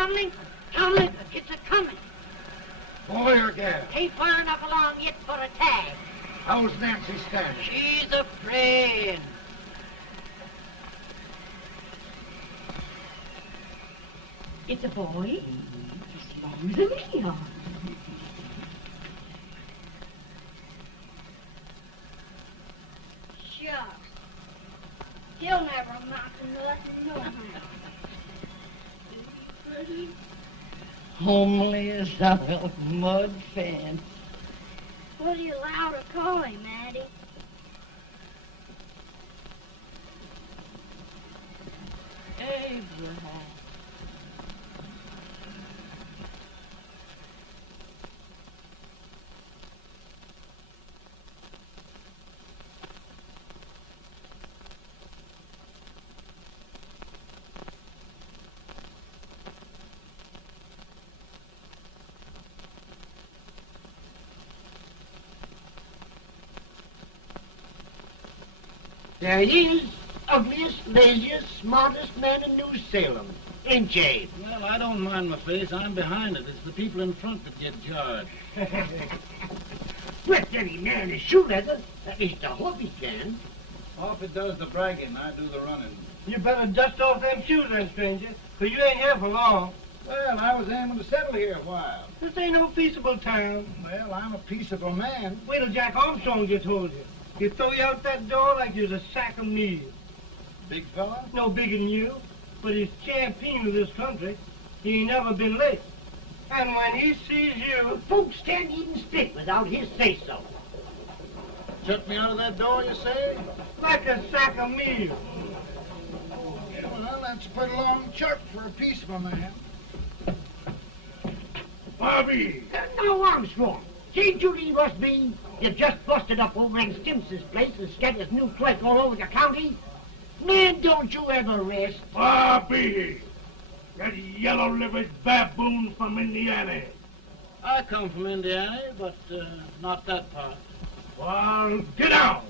coming? Coming? It's a-coming. Boy or gal? Ain't far enough along yet for a tag. How's Nancy standing? She's a praying. It's a boy. As long as a neon. Shucks. He'll never amount to nothing, no how. Pretty. Homely as a mud fence. What are you allowed to call him, Addie? Abraham. There he is, ugliest, laziest, smartest man in New Salem. Ain't you? Well, I don't mind my face. I'm behind it. It's the people in front that get jarred. Let any man is shoe leather. At least I hope he can. Off it does the bragging. I do the running. You better dust off them shoes then, stranger, 'cause you ain't here for long. Well, I was aiming to settle here a while. This ain't no peaceable town. Well, I'm a peaceable man. Wait till Jack Armstrong just told you. He'll throw you out that door like you're a sack of meal. Big fella? No bigger than you, but he's champion of this country. He ain't never been late. And when he sees you... Folks can't even speak without his say-so. Shut me out of that door, you say? like a sack of meal. Well, that's a pretty long chart for a peaceful man. Bobby! Now, Armstrong, can't you leave us be? You've just busted up over in Stimpson's place and scattered new clerk all over the county. Man, don't you ever rest. Bobby! That yellow-livered baboon from Indiana. I come from Indiana, but not that part. Well, get down.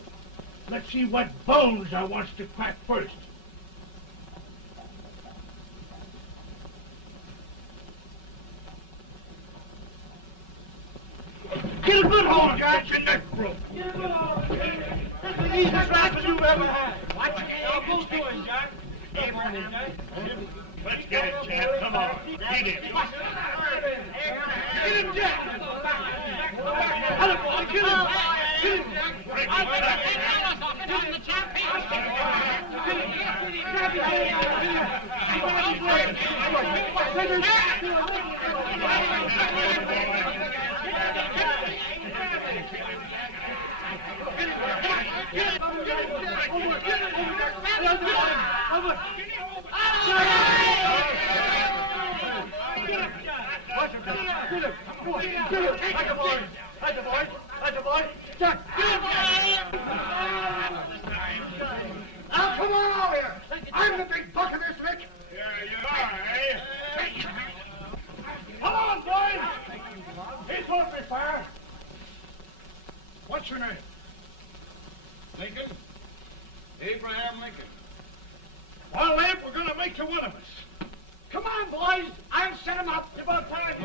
Let's see what bones I wants to crack first. Get a good hold, Jack. Get your neck broke. Get a good hold. That's the easiest rifle you've ever had. Watch it. Now, both doing, Jack. Abraham. Let's get it, Chad. Come on. Get it. Get him, Jack. Hello, boy. Get him. Get him. Break his back. Now, come on over here. I'm the big buck of this lick. Yeah, you are, eh? Come on, boys. He's going to be fire. What's your name? Lincoln? Abraham Lincoln. Well, Abe, we're going to make you one of us. Come on, boys. I'll set him up. It's about time.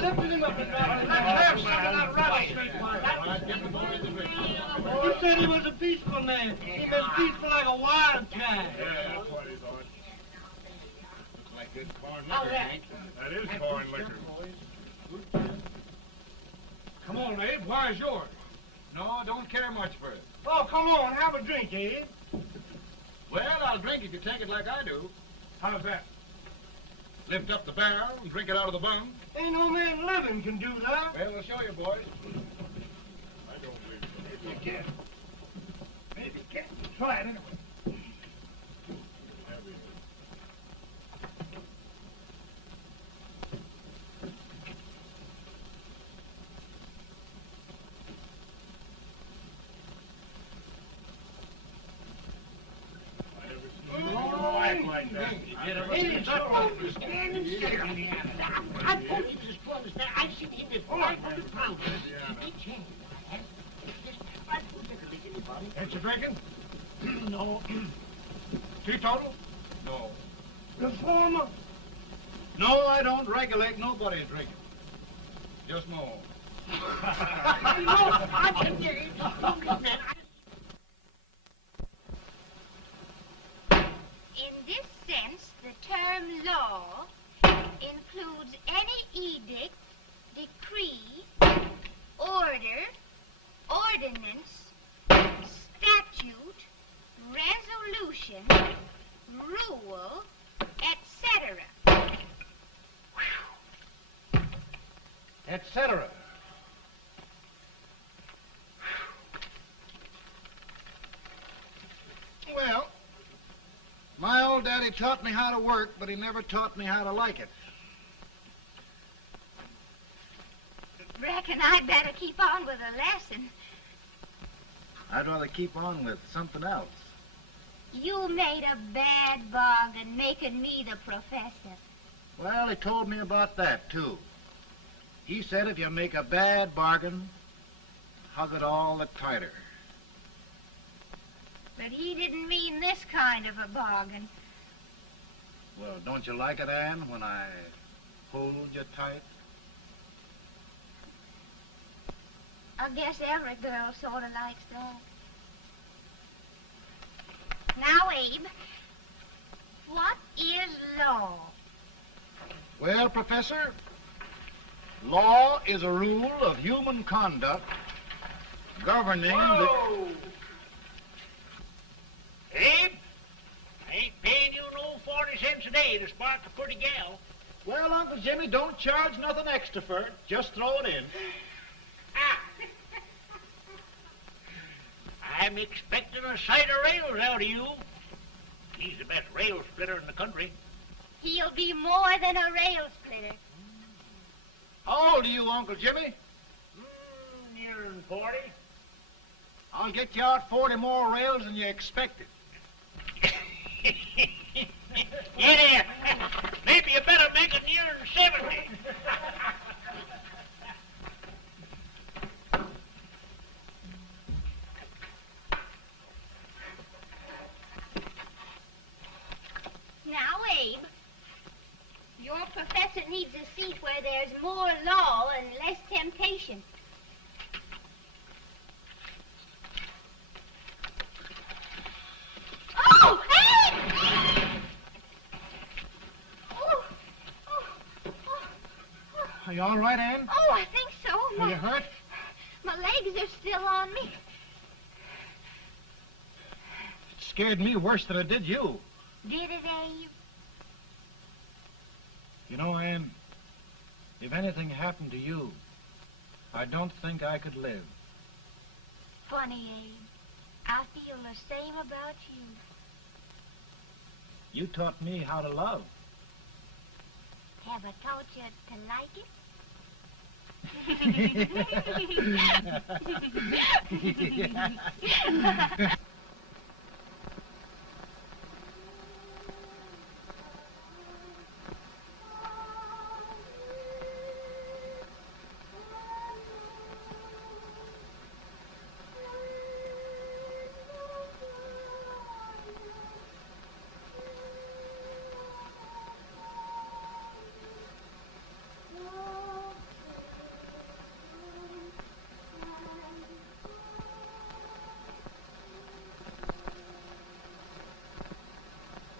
Lifted him up and down. Let's have some of that rattlesnake. You said he was a peaceful man. He was peaceful like a wildcat. Yeah, that's what he thought. Looks like good corn How's liquor, that? Hank. That is corn liquor. Come on, Abe. Where's yours? No, don't care much for it. Oh, come on. Have a drink, Abe. Well, I'll drink if you take it like I do. How's that? Lift up the barrel and drink it out of the bung. Ain't no man living can do that. Well, I'll show you, boys. I don't believe so. Maybe you can. Maybe you can. Try it anyway. Act like that. It's always standing still on the end. I told you this was there. I've seen him with 500 pounds. Each hand. Just 500 liquor, anybody. Ain't you drinking? No. Teetotal? No. Reformer? No, I don't regulate nobody's drinking. Just my own. I can get it. In this sense, the term law includes any edict, decree, order, ordinance, statute, resolution, rule, etc. Etc. Well, my old daddy taught me how to work, but he never taught me how to like it. Reckon I'd better keep on with the lesson. I'd rather keep on with something else. You made a bad bargain making me the professor. Well, he told me about that, too. He said if you make a bad bargain, hug it all the tighter. But he didn't mean this kind of a bargain. Well, don't you like it, Ann, when I hold you tight? I guess every girl sort of likes that. Now, Abe, what is law? Well, Professor, law is a rule of human conduct governing Whoa! Abe, I ain't paying you no 40 cents a day to spark a pretty gal. Well, Uncle Jimmy, don't charge nothing extra for it. Just throw it in. I'm expecting a sight of rails out of you. He's the best rail splitter in the country. He'll be more than a rail splitter. How old are you, Uncle Jimmy? Nearing 40. I'll get you out 40 more rails than you expected. Yeah, there. Maybe you better make it nearing 70. Now, Abe, your professor needs a seat where there's more law and less temptation. Oh, Abe! Oh, oh, oh, oh. Are you all right, Ann? Oh, I think so. Are you hurt? My legs are still on me. It scared me worse than it did you. Did it, Abe? You know, Ann, if anything happened to you, I don't think I could live. Funny, Abe. I feel the same about you. You taught me how to love. Have I taught you to like it?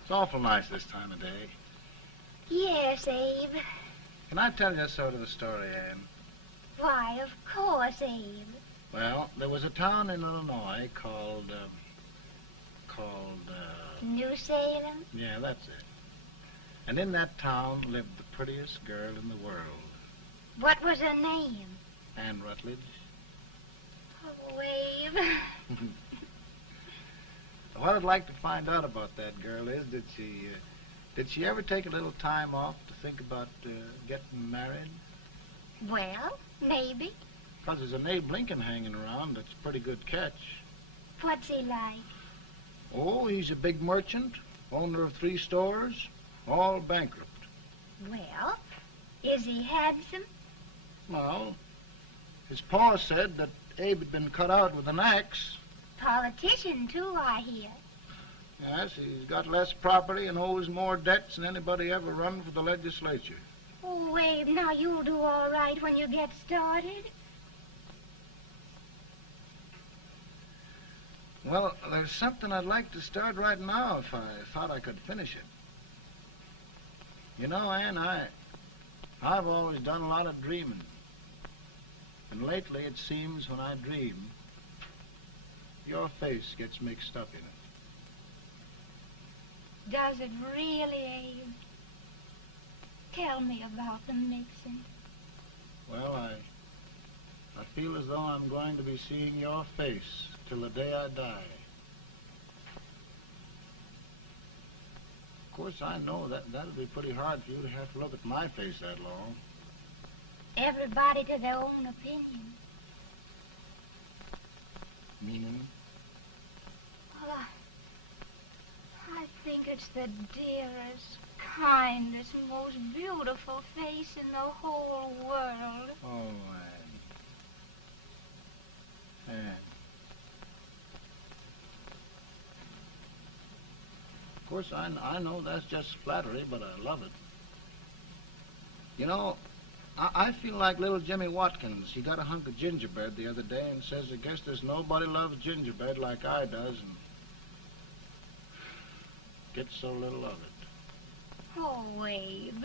It's awful nice this time of day. Yes, Abe. Can I tell you sort of a story, Ann? Why, of course, Abe. Well, there was a town in Illinois called, New Salem? yeah, that's it. And in that town lived the prettiest girl in the world, What was her name? Ann Rutledge. Oh, Abe. What I'd like to find out about that girl is, did she ever take a little time off to think about getting married? Well, maybe. Because there's an Abe Lincoln hanging around that's a pretty good catch. What's he like? Oh, he's a big merchant, owner of 3 stores, all bankrupt. Well, is he handsome? Well, his pa said that Abe had been cut out with an axe. Politician, too, I hear. Yes, he's got less property and owes more debts than anybody ever run for the legislature. Oh, Abe, now you'll do all right when you get started. Well, there's something I'd like to start right now if I thought I could finish it. You know, Ann, I've always done a lot of dreaming. And lately it seems when I dream, your face gets mixed up in it. Does it really, Abe? Tell me about the mixing. Well, I feel as though I'm going to be seeing your face till the day I die. Of course, I know that'll be pretty hard for you to have to look at my face that long. Everybody to their own opinion. Meaning? Well, I think it's the dearest, kindest, most beautiful face in the whole world. Oh, Ann. Ann. Of course, I know that's just flattery, but I love it. You know, I feel like little Jimmy Watkins. He got a hunk of gingerbread the other day and says, I guess there's nobody loves gingerbread like I does, and gets so little of it. Oh, Abe.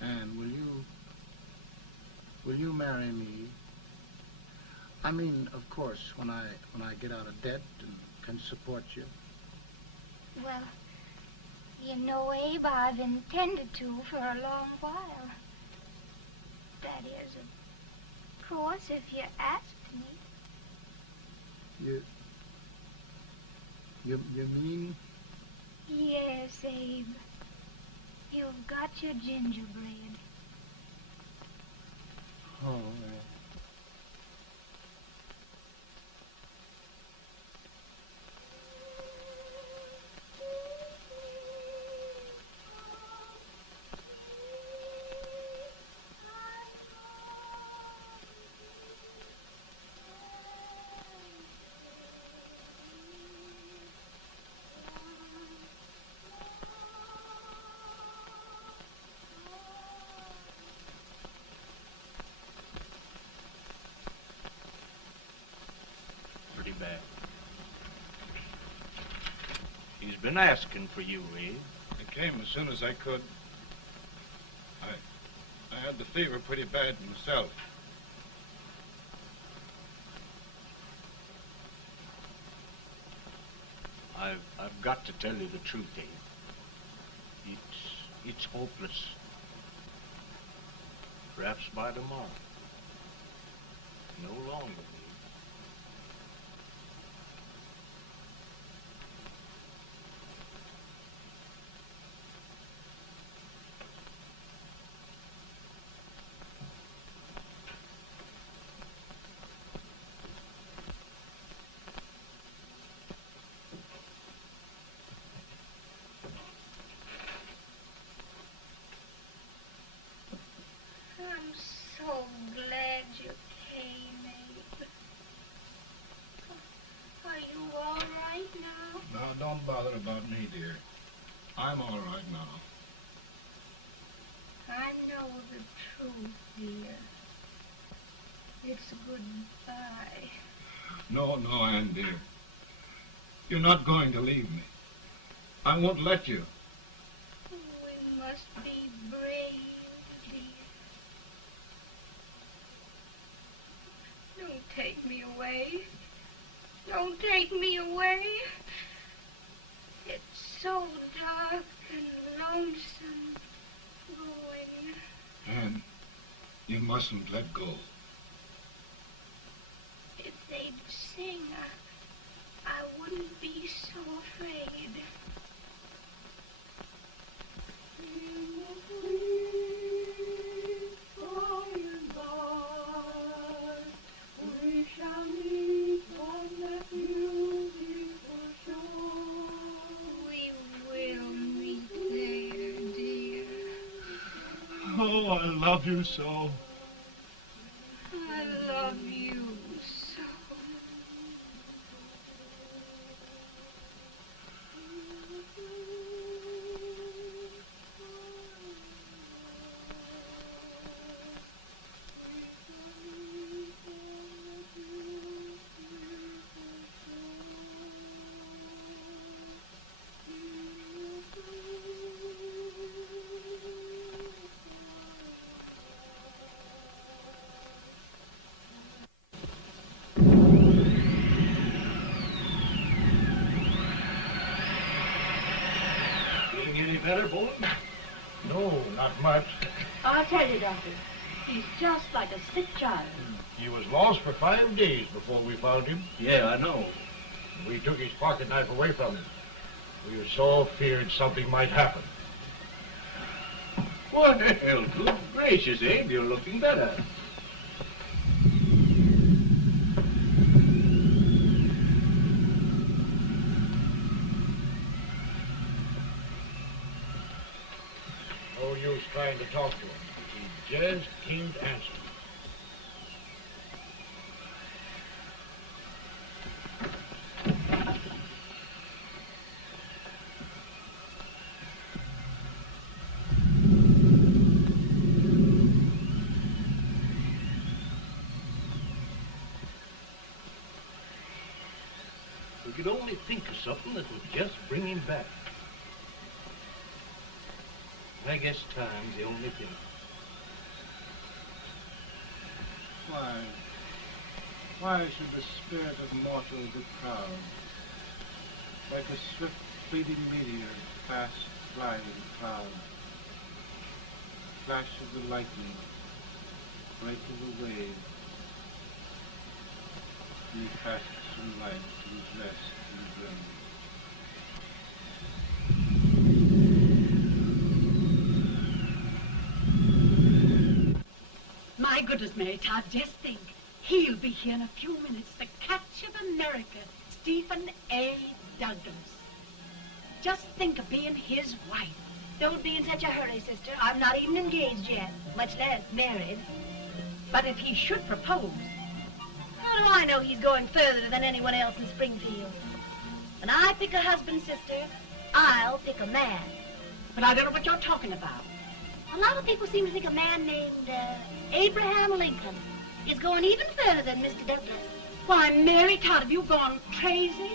Ann, will you marry me? I mean, of course, when I get out of debt and can support you. Well, you know, Abe, I've intended to for a long while. That is, of course, if you asked me. You mean? Yes, Abe. You've got your gingerbread. Oh, Pretty bad. He's been asking for you, Abe. I came as soon as I could. I had the fever pretty bad myself. I've got to tell you the truth, Abe. It's hopeless. Perhaps by tomorrow. No longer, Abe. I'm so glad you came, Abe. Are you all right now? Now, don't bother about me, dear. I'm all right now. I know the truth, dear. It's goodbye. No, Ann, dear. You're not going to leave me. I won't let you. We must be brave, dear. Don't take me away. Don't take me away. It's so dark and lonesome going. Ann, you mustn't let go. If they'd sing, I wouldn't be so afraid. Oh, I love you so. I love you so. better, Bowen? No, not much. I'll tell you, Doctor, he's just like a sick child. He was lost for 5 days before we found him. Yeah, I know. We took his pocket knife away from him. We were so feared something might happen. Well, good gracious, Abe, you're looking better. No use trying to talk to him. He just can't answer. We could only think of something that would just bring him back. I guess time's the only thing. Why should the spirit of mortal be proud? Like a swift fleeting meteor, fast flying cloud. Flash of the lightning, break of the wave. He fasts from life to his rest in the grave. My goodness, Mary Todd, just think. He'll be here in a few minutes. The catch of America, Stephen A. Douglas. Just think of being his wife. Don't be in such a hurry, sister. I'm not even engaged yet, much less married. But if he should propose... How do I know he's going further than anyone else in Springfield? When I pick a husband, sister, I'll pick a man. But I don't know what you're talking about. A lot of people seem to think a man named Abraham Lincoln is going even further than Mr. Douglas. Why, Mary Todd, have you gone crazy?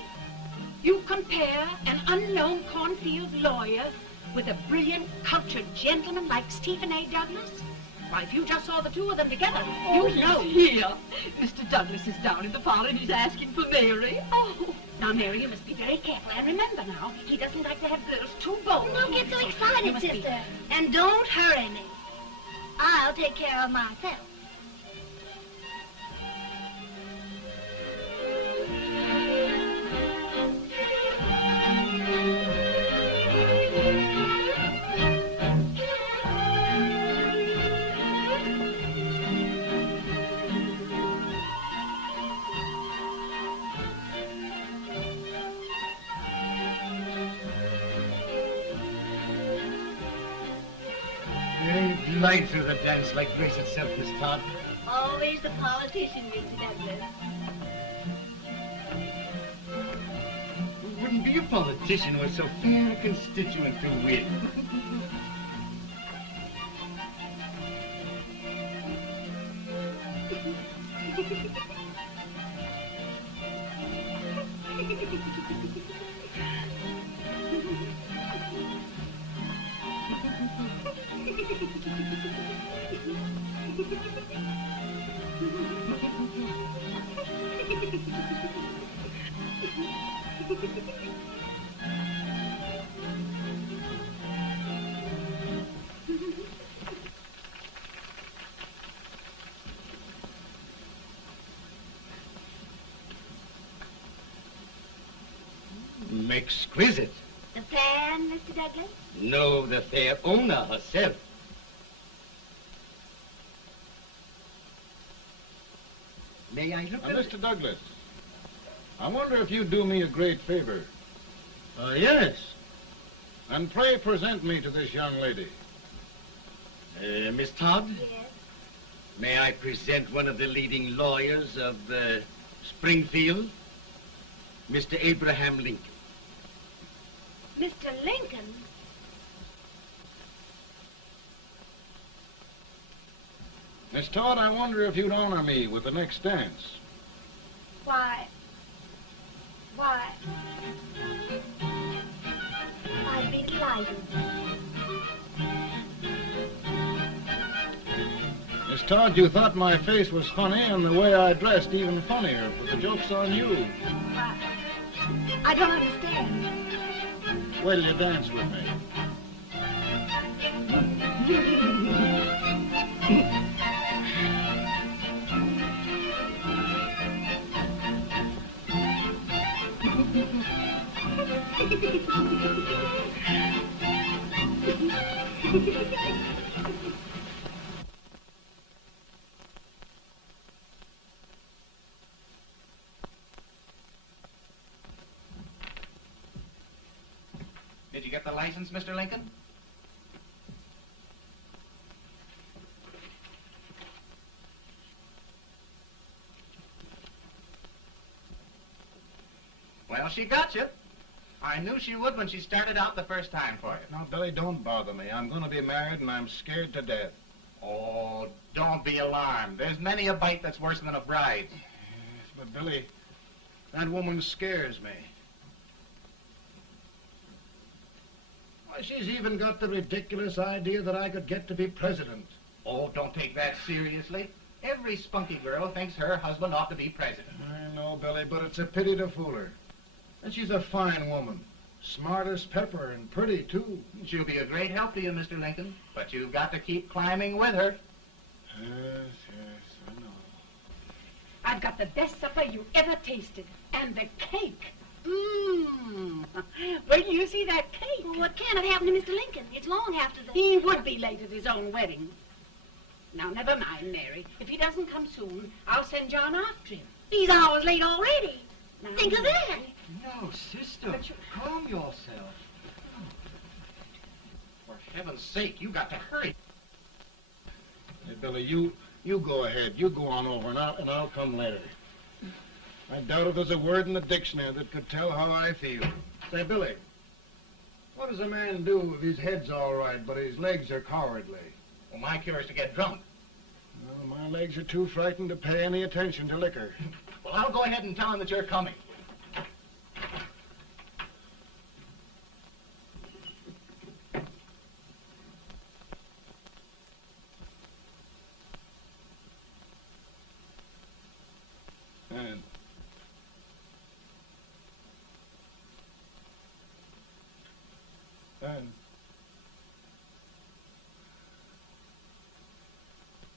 You compare an unknown cornfield lawyer with a brilliant, cultured gentleman like Stephen A. Douglas? Why, if you just saw the two of them together, you'd know. Here. Mr. Douglas is down in the parlor and he's asking for Mary. Oh, now, Mary, you must be very careful. And remember now, he doesn't like to have girls too bold. Don't get so excited, sister. And don't hurry me. I'll take care of myself. Glide through the dance like grace itself, Miss Todd. Always the politician, Mr. Douglas. We wouldn't be a politician with so fair a constituent to win. Exquisite. The plan, Mr. Douglas? No, the fair owner herself. May I look at it? Mr. Douglas, I wonder if you'd do me a great favor. Yes. And pray present me to this young lady. Miss Todd? Yes. May I present one of the leading lawyers of Springfield, Mr. Abraham Lincoln. Mr. Lincoln? Miss Todd, I wonder if you'd honor me with the next dance. Why, I'd be delighted. Miss Todd, you thought my face was funny and the way I dressed even funnier, but the joke's on you. I don't understand. Wait till you dance with me. Did you get the license, Mr. Lincoln? Well, she got you. I knew she would when she started out the first time for you. Now, Billy, don't bother me. I'm going to be married, and I'm scared to death. Oh, don't be alarmed. There's many a bite that's worse than a bride. Yes, but, Billy, that woman scares me. Why, she's even got the ridiculous idea that I could get to be president. Oh, don't take that seriously. Every spunky girl thinks her husband ought to be president. I know, Billy, but it's a pity to fool her. And she's a fine woman. Smart as pepper and pretty, too. She'll be a great help to you, Mr. Lincoln, but you've got to keep climbing with her. Yes, I know. I've got the best supper you ever tasted. And the cake. Mmm. Wait till you see that cake. Well, what can have happened to Mr. Lincoln? It's long after the... He would be late at his own wedding. Now, never mind, Mary. If he doesn't come soon, I'll send John after him. He's hours late already. Now, Think of that. No, sister. Calm yourself. For heaven's sake, you got to hurry. Hey, Billy, you go ahead. You go on over, and I'll come later. I doubt if there's a word in the dictionary that could tell how I feel. Say, Billy, what does a man do if his head's all right, but his legs are cowardly? Well, my cure is to get drunk. Well, my legs are too frightened to pay any attention to liquor. Well, I'll go ahead and tell him that you're coming.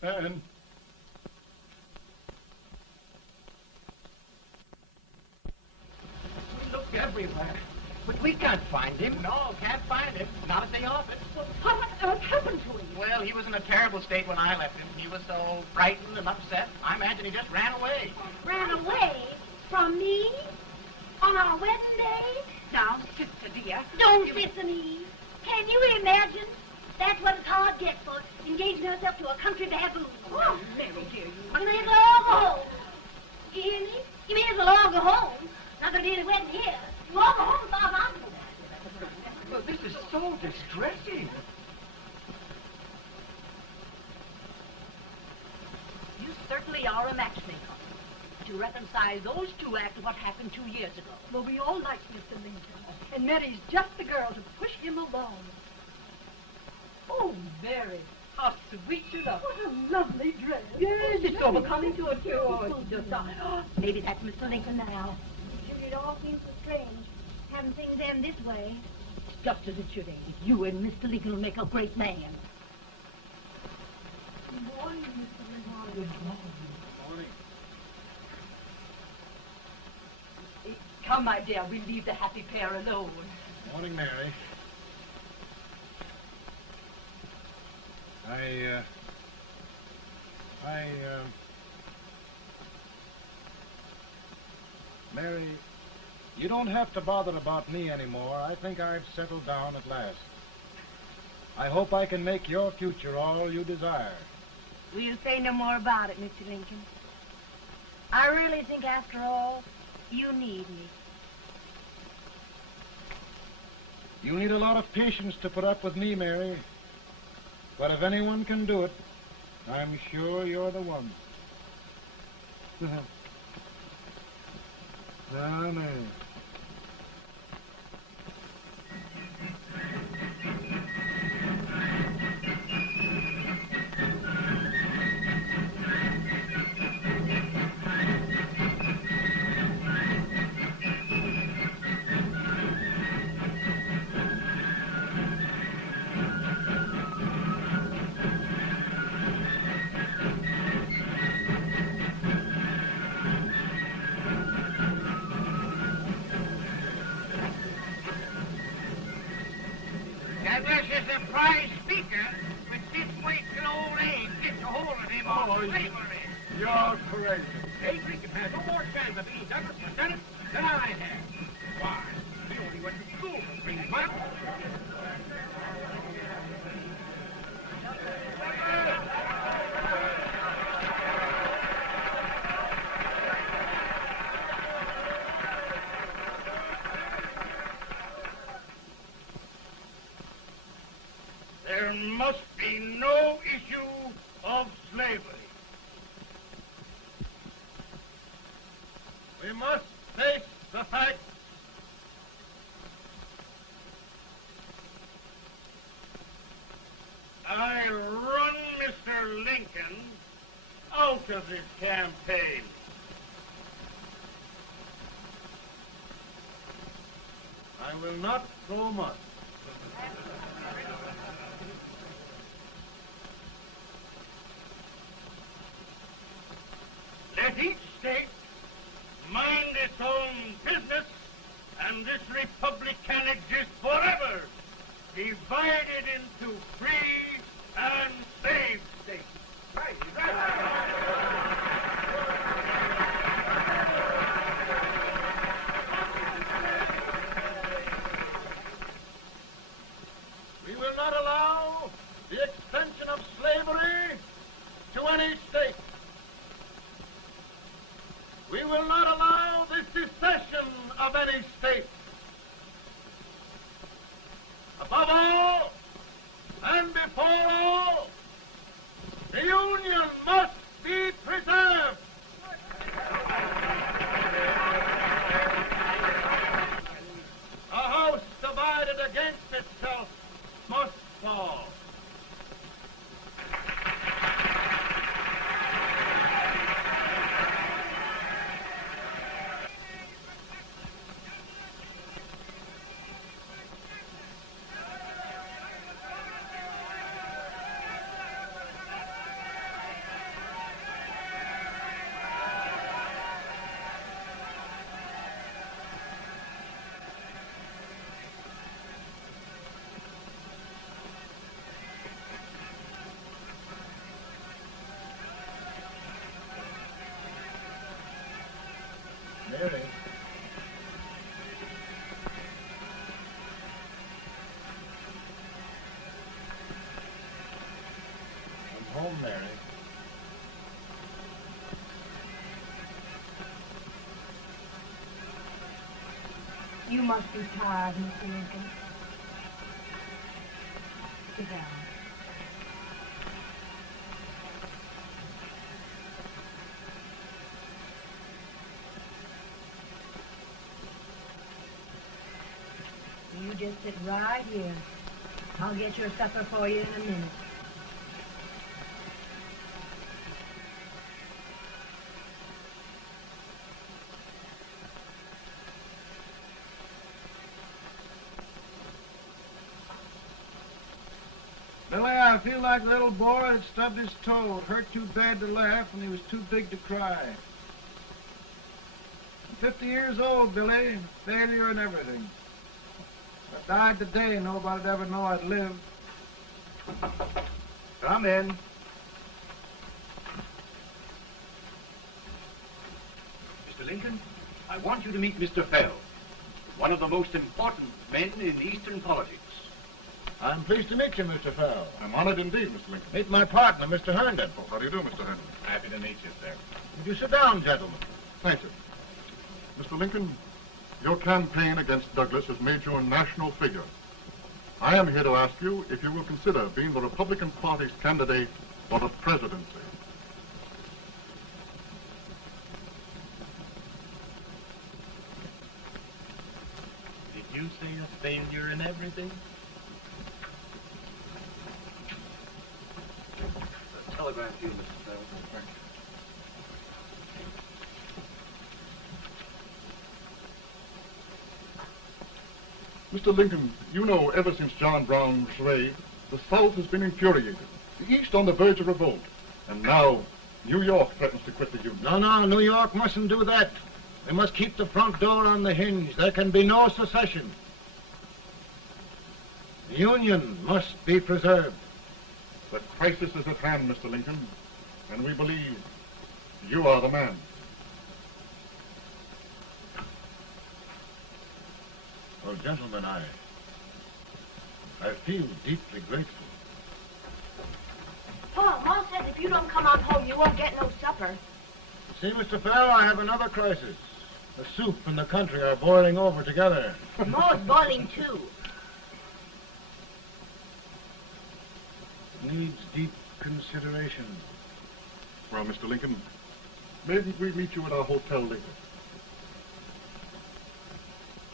Ann. We looked everywhere, but we can't find him. No, can't find him. Not at the office. Well, what happened to him? Well, he was in a terrible state when I left him. He was so frightened and upset. I imagine he just ran away. Ran away from me on our wedding day? Now, sister dear. Don't listen, Eve. Can you imagine? That's what it's hard gets for engaging herself to a country baboon. Oh, Mary, dear, you... You may as well all go home. You hear me? You may as well all go home. Not gonna be any wedding here. You all go home as far as I'm concerned. Well, this is so distressing. You certainly are a matchmaker. To reconcile those two after what happened 2 years ago. Well, we all like Mr. Lincoln. And Mary's just the girl to push him along. Oh, Mary, how sweet you look. What a lovely dress. Yes, it's overcoming to it, too. Oh, it's just... maybe that's Mr. Lincoln now. Sure, it all seems so strange, having things end this way. It's just as it should end. You and Mr. Lincoln will make a great man. Good morning, Mr. Lincoln. Good morning. Come, my dear, we'll leave the happy pair alone. Morning, Mary. Mary, you don't have to bother about me anymore. I think I've settled down at last. I hope I can make your future all you desire. We'll say no more about it, Mr. Lincoln. I really think, after all, you need me. You need a lot of patience to put up with me, Mary. But if anyone can do it, I'm sure you're the one. Now, Mary. That was just a prize speaker with this weight till old Abe gets a hold of him on slavery. You're crazy. Abe Lincoln has no more chance of being Douglas Lieutenant than I have. Why? He only went to school for 3 months. There must be no issue of slavery. We must face the fact I run Mr. Lincoln out of this campaign. I will not so much. Let each state mind its own business, and this republic can exist forever, divided into free and slave states. Right, We will not allow the extension of slavery to any state. We will not allow the secession of any state. Above all, and before all, the Union must be preserved. A house divided against itself must fall. Mary. I'm home, Mary. You must be tired, Mr. Lincoln. Sit down. You just sit right here. I'll get your supper for you in a minute. Billy, I feel like a little boy that stubbed his toe. It hurt too bad to laugh and he was too big to cry. I'm 50 years old, Billy. Failure and everything. If I died today, nobody'd ever know I'd lived. Come in. Mr. Lincoln, I want you to meet Mr. Fell, one of the most important men in Eastern politics. I'm pleased to meet you, Mr. Fell. I'm honored indeed, Mr. Lincoln. Meet my partner, Mr. Herndon. How do you do, Mr. Henry? Happy to meet you, sir. Would you sit down, gentlemen? Thank you. Mr. Lincoln, your campaign against Douglas has made you a national figure. I am here to ask you if you will consider being the Republican Party's candidate for the presidency. Did you say a failure in everything? A telegram to you, Mr. Fell. Thank you. Mr. Lincoln, you know ever since John Brown was slaved, the South has been infuriated, the East on the verge of revolt, and now New York threatens to quit the Union. No, New York mustn't do that. They must keep the front door on the hinge. There can be no secession. The Union must be preserved. The crisis is at hand, Mr. Lincoln, and we believe you are the man. Well, gentlemen, I feel deeply grateful. Paul, Ma says if you don't come on home, you won't get no supper. See, Mr. Fell, I have another crisis. The soup and the country are boiling over together. Ma's boiling too. Needs deep consideration. Well, Mr. Lincoln, maybe we meet you at our hotel later.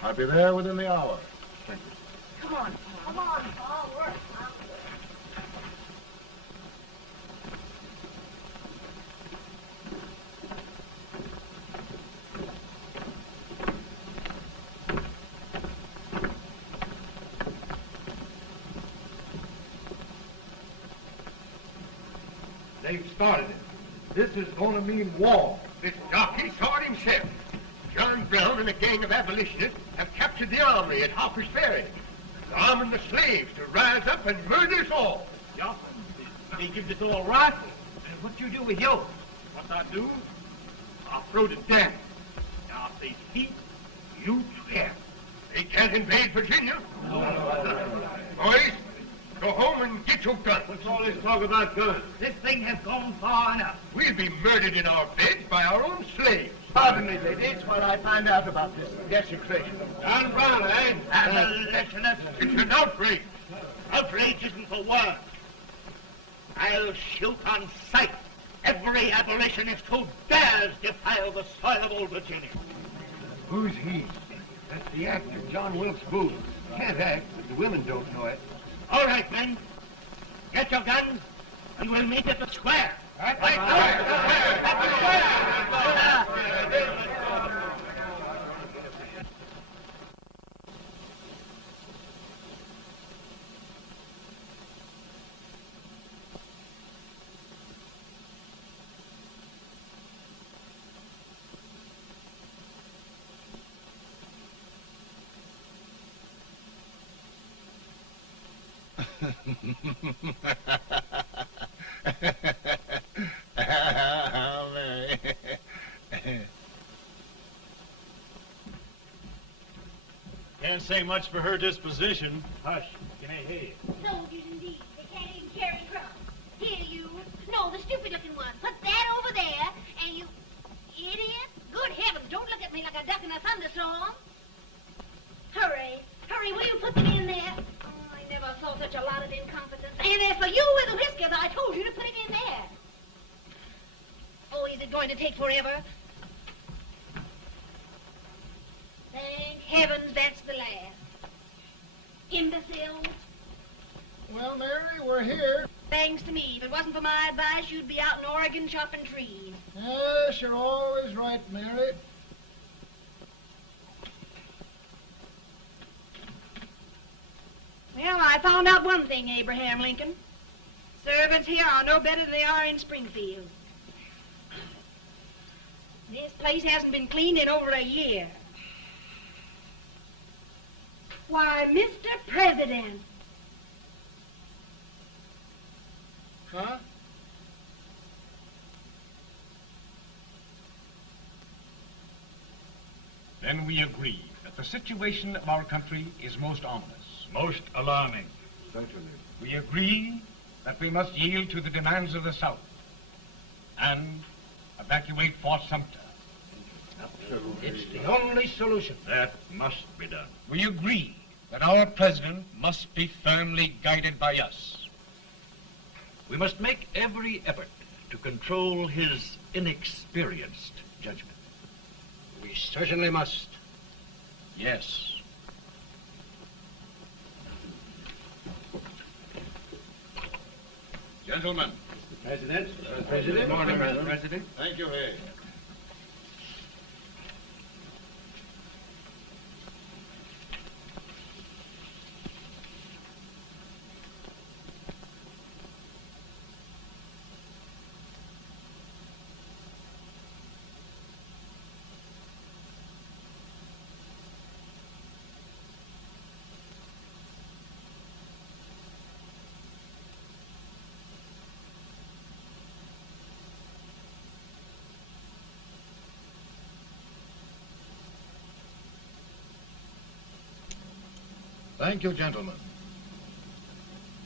I'll be there within the hour. Thank you. Come on, Paul. Come on, Paul. Work. They've started it. This is going to mean war. This jockey saw it himself. John Brown and a gang of abolitionists have captured the armory at Harper's Ferry. They're arming the slaves to rise up and murder us all. Yeah, they give us all rifles. And what you do with yours? What I do? I'll throw it down. Now, if they speak, you swear. They can't invade Virginia. Boys, go home and get your guns. What's all this talk about guns? This thing has gone far enough. We'll be murdered in our beds by our own slaves. Pardon me, ladies, while I find out about this desecration. John Brown, eh? Abolitionist. It's an outrage. Outrage isn't the word. I'll shoot on sight every abolitionist who dares defile the soil of old Virginia. Who's he? That's the actor, John Wilkes Booth. Can't act, but the women don't know it. All right, men. Get your guns, and we'll meet at the square. At the Can't say much for her disposition. Hush, can I hear you? Soldiers indeed. They can't even carry crumbs. Here, you. No, the stupid-looking one. Put that over there, and you... Idiot. Good heavens, don't look at me like a duck in a thunderstorm. Hurry. Hurry, will you put them in there? Oh, I never saw such a lot of incompetence. And as for you with the whiskers, I told you to put it in there. Oh, is it going to take forever? Thank heavens that's the last. Imbecile. Well, Mary, we're here. Thanks to me. If it wasn't for my advice, you'd be out in Oregon chopping trees. Yes, you're always right, Mary. Well, I found out one thing, Abraham Lincoln. Servants here are no better than they are in Springfield. This place hasn't been cleaned in over a year. Why, Mr. President. Huh? Then we agree that the situation of our country is most ominous. Most alarming. Certainly. We agree that we must yield to the demands of the South and evacuate Fort Sumter. Absolutely. It's the only solution. That must be done. We agree that our president must be firmly guided by us. We must make every effort to control his inexperienced judgment. We certainly must. Yes. Gentlemen. President. President. Good morning, President. President. Thank you, Hay. Thank you, gentlemen.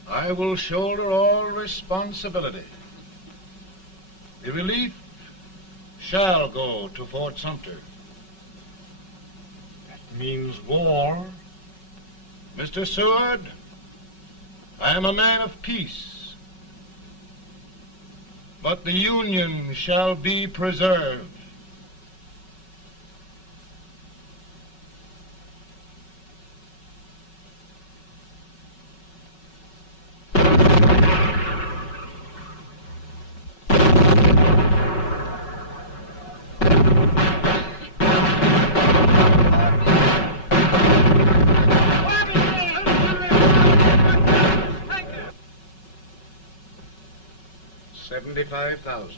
I will shoulder all responsibility. The relief shall go to Fort Sumter. That means war. Mr. Seward, I am a man of peace, but the Union shall be preserved. $75,000.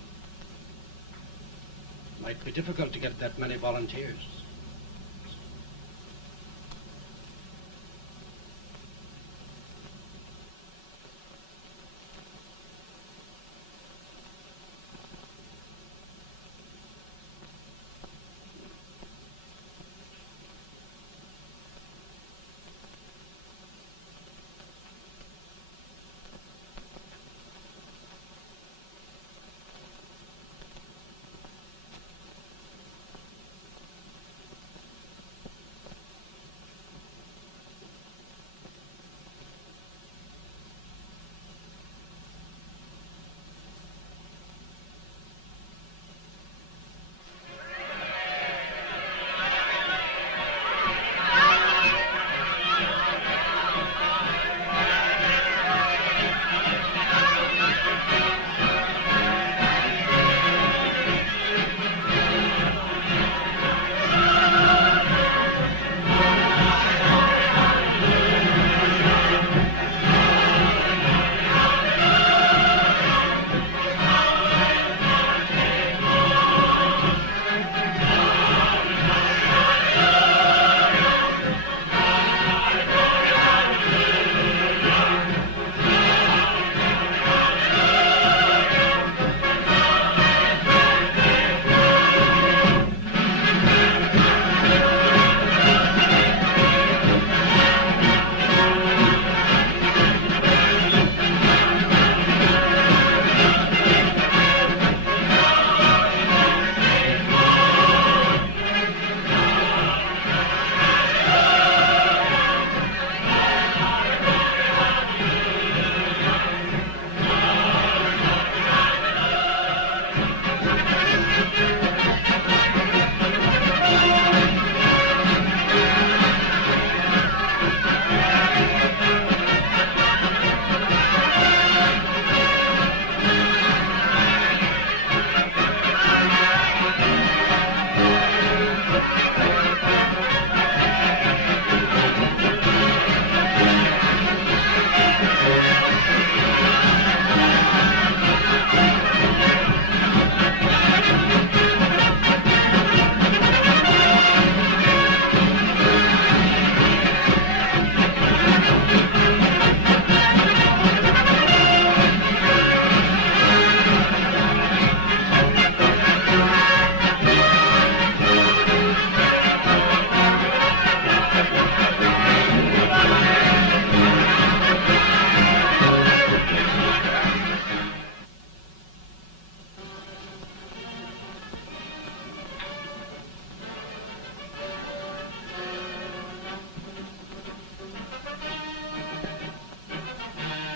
Might be difficult to get that many volunteers.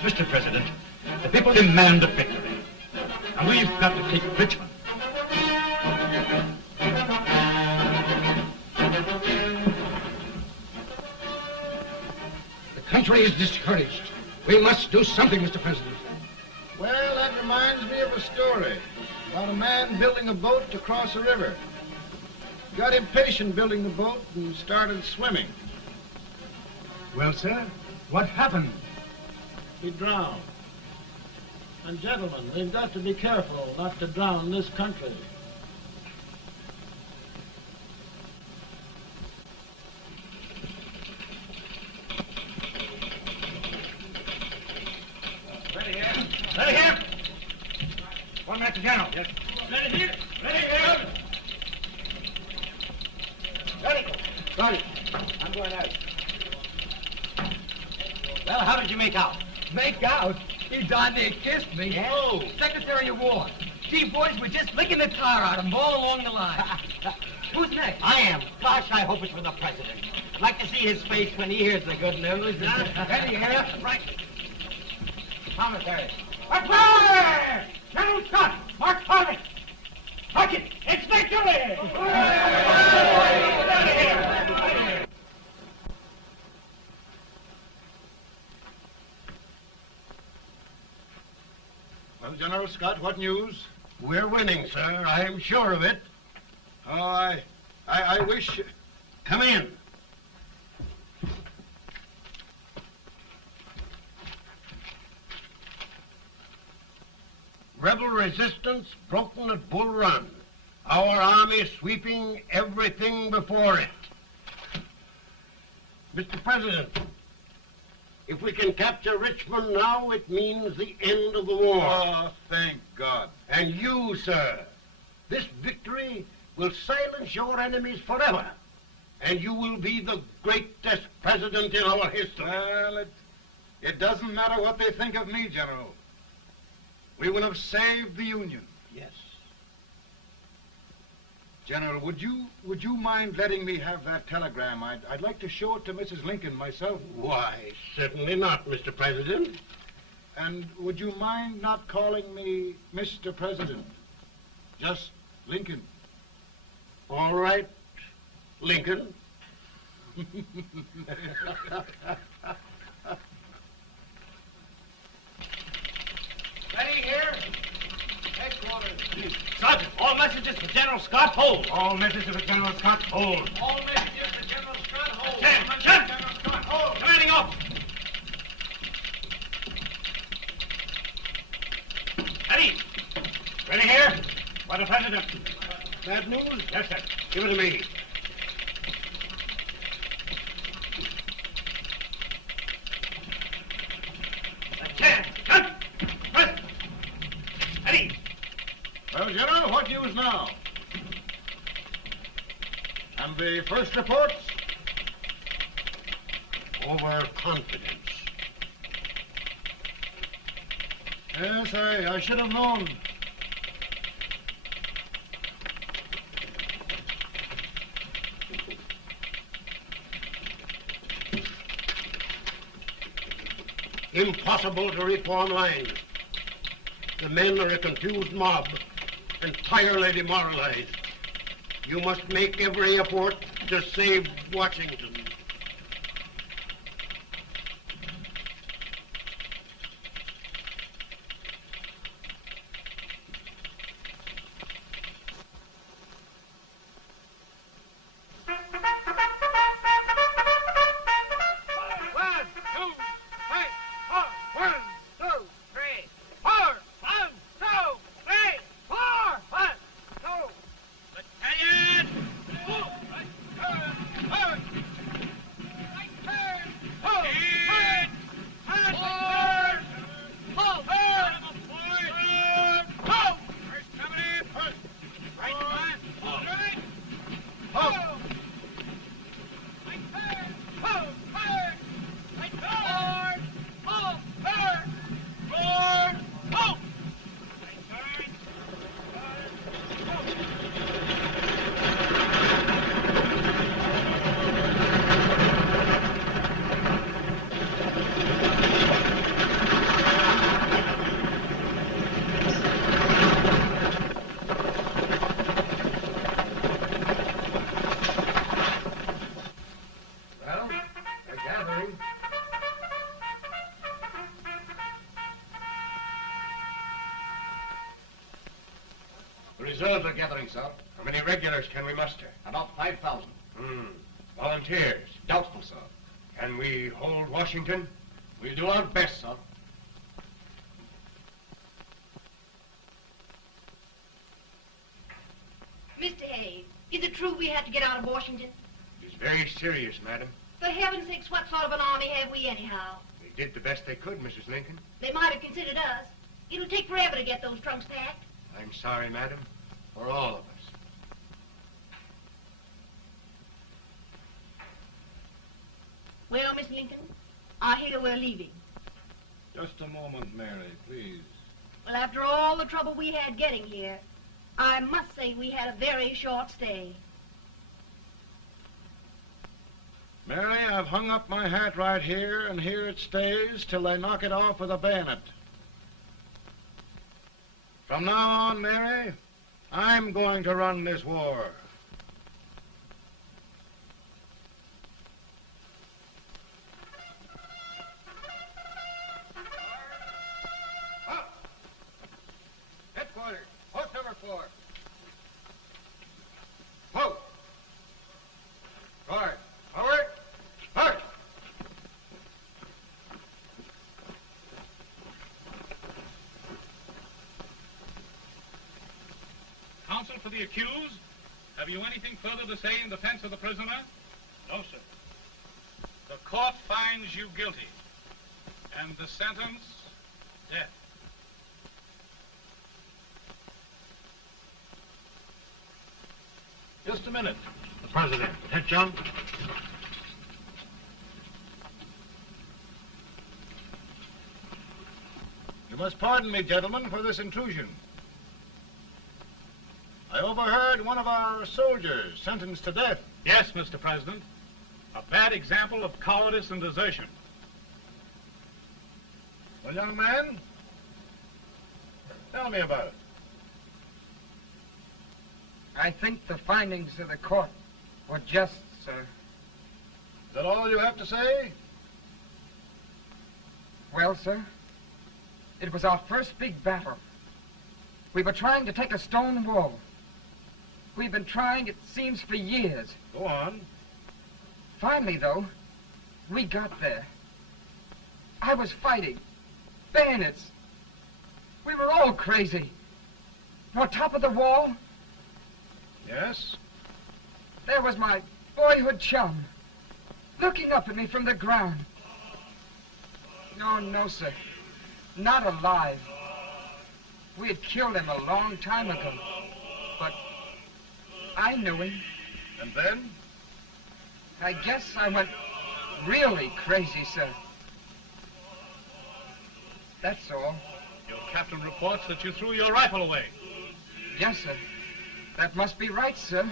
Mr. President, the people demand a victory, and we've got to take Richmond. The country is discouraged. We must do something, Mr. President. Well, that reminds me of a story about a man building a boat to cross a river. He got impatient building the boat and started swimming. Well, sir, what happened? He drowned. And gentlemen, we've got to be careful not to drown this country. Ready here. Ready here. 1 minute to general. Yes. Ready here. Ready here. Ready. Ready. I'm going out. Well, how did you make out? Make out? He darn near kissed me. Yeah? Oh, Secretary of War. Gee, boys, we're just licking the tar out of him all along the line. Who's next? I am. Gosh, I hope it's for the president. I'd like to see his face when he hears the good news. Ready here? Right. Commissary. Fire! General Scott! Mark Harvey! Mark it! It's victory! Well, General Scott, what news? We're winning, sir. I'm sure of it. Oh, I wish... Come in. Rebel resistance broken at Bull Run. Our army sweeping everything before it. Mr. President, if we can capture Richmond now, it means the end of the war. Oh, thank God. And you, sir, this victory will silence your enemies forever. And you will be the greatest president in our history. Well, it doesn't matter what they think of me, General. We will have saved the Union. Yes. General, would you mind letting me have that telegram? I'd like to show it to Mrs. Lincoln myself. Why, certainly not, Mr. President. And would you mind not calling me Mr. President? Just Lincoln. All right, Lincoln. Ready here? Headquarters. Sergeant, all messages for General Scott, hold. All messages for General Scott, hold. All messages for General Scott, hold. General Scott, hold. Commanding officer. Ready. Ready here? For the President. Bad news? Yes, sir. Give it to me. Well, General, what news now? And the first reports? Overconfidence. Yes, I should have known. Impossible to reform lines. The men are a confused mob, entirely demoralized. You must make every effort to save Washington. Reserves are gathering, sir. How many regulars can we muster? About 5,000. Volunteers? Doubtful, sir. Can we hold Washington? We'll do our best, sir. Mr. Hayes, is it true we have to get out of Washington? It's very serious, madam. For heaven's sakes, what sort of an army have we anyhow? They did the best they could, Mrs. Lincoln. They might have considered us. It'll take forever to get those trunks packed. I'm sorry, madam, for all of us. Well, Miss Lincoln, I hear we're leaving. Just a moment, Mary, please. Well, after all the trouble we had getting here, I must say we had a very short stay. Mary, I've hung up my hat right here, and here it stays till they knock it off with a bayonet. From now on, Mary, I'm going to run this war. Headquarters, post number 4. Post. Guard, forward, march. Counsel for the accused, have you anything further to say in defense of the prisoner? No, sir. The court finds you guilty, and the sentence, death. Just a minute. The president. Head, John. You must pardon me, gentlemen, for this intrusion. I overheard one of our soldiers sentenced to death. Yes, Mr. President. A bad example of cowardice and desertion. Well, young man, tell me about it. I think the findings of the court were just, sir. Is that all you have to say? Well, sir, it was our first big battle. We were trying to take a stone wall. We've been trying, it seems, for years. Go on. Finally, though, we got there. I was fighting. Bayonets. We were all crazy. On top of the wall, Yes? there was my boyhood chum, looking up at me from the ground. No, sir. Not alive. We had killed him a long time ago. But I knew him. And then? I guess I went really crazy, sir. That's all. Your captain reports that you threw your rifle away. Yes, sir. That must be right, sir.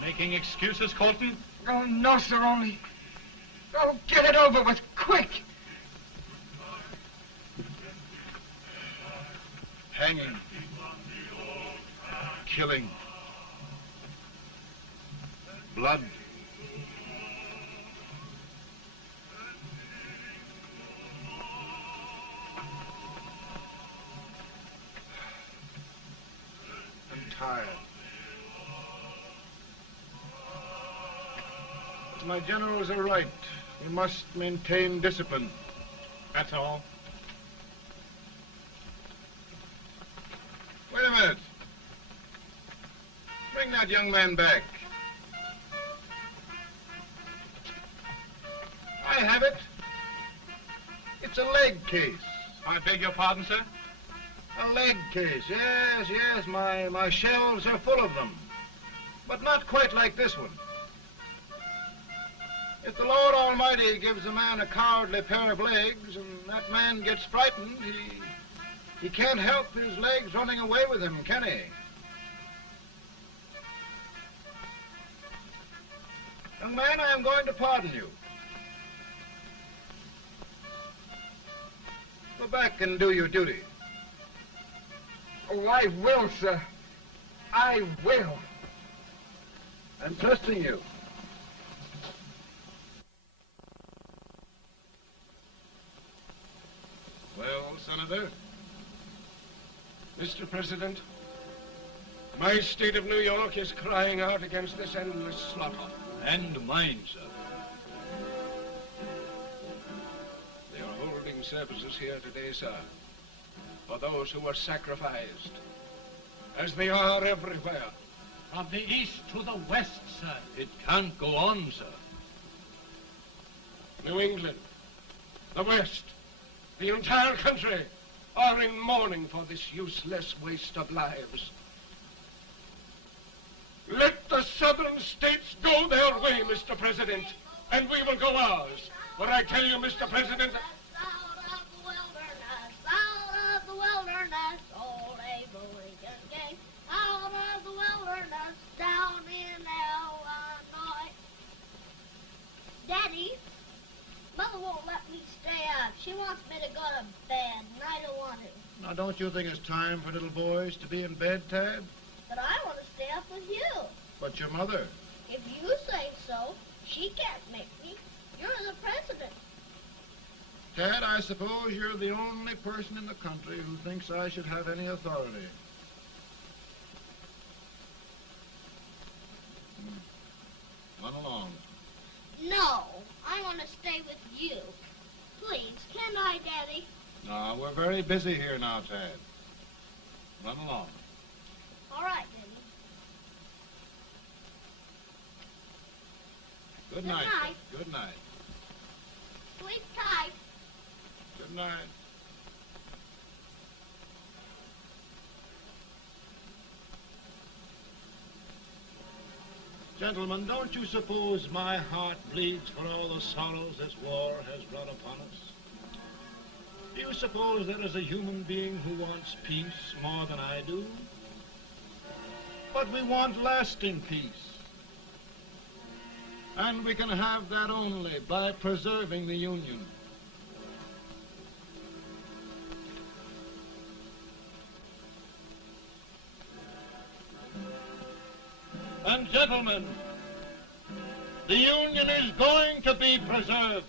Making excuses, Colton? Oh, no, sir, only... Oh, get it over with, quick! Hanging. Killing. Blood. I'm tired. My generals are right. We must maintain discipline. That's all. Wait a minute. Bring that young man back. I have it. It's a leg case. I beg your pardon, sir? A leg case, yes. My shelves are full of them. But not quite like this one. If the Lord Almighty gives a man a cowardly pair of legs and that man gets frightened, he can't help his legs running away with him, can he? Young man, I am going to pardon you. Go back and do your duty. Oh, I will, sir. I will. I'm trusting you. Well, Senator? Mr. President, my state of New York is crying out against this endless slaughter. And mine, sir. They are holding services here today, sir, for those who were sacrificed, as they are everywhere. From the east to the west, sir. It can't go on, sir. New England, the West, the entire country are in mourning for this useless waste of lives. Let the southern states go their way, Mr. President, and we will go ours. What I tell you, Mr. President? Out of the wilderness, old Abraham Lincoln came. Out of the wilderness, down in Illinois. Daddy, Mother won't let me stay up. She wants me to go to bed, and I don't want to. Now, don't you think it's time for little boys to be in bed, Tad? But I want to stay up with you. But your mother? If you say so, she can't make me. You're the president. Tad, I suppose you're the only person in the country who thinks I should have any authority. Run along. No, I want to stay with you. Please, can I, Daddy? No, we're very busy here now, Tad. Run along. All right, Daddy. Good Good night. night. Good night. Sleep tight. Good night. Gentlemen, don't you suppose my heart bleeds for all the sorrows this war has brought upon us? Do you suppose there is a human being who wants peace more than I do? But we want lasting peace. And we can have that only by preserving the Union. And gentlemen, the Union is going to be preserved.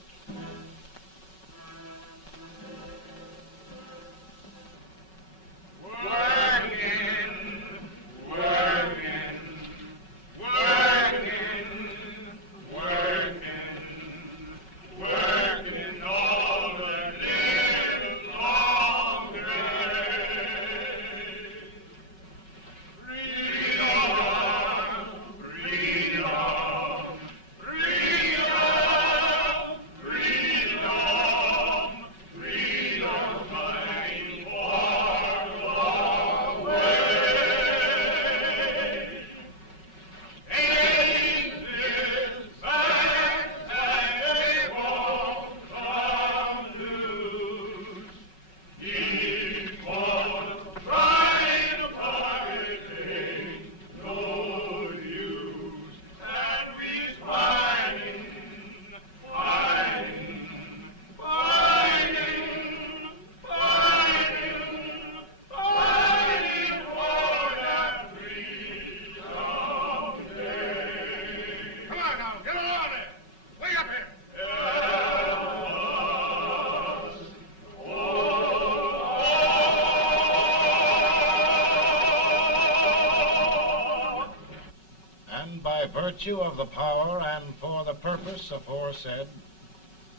Virtue of the power and for the purpose aforesaid,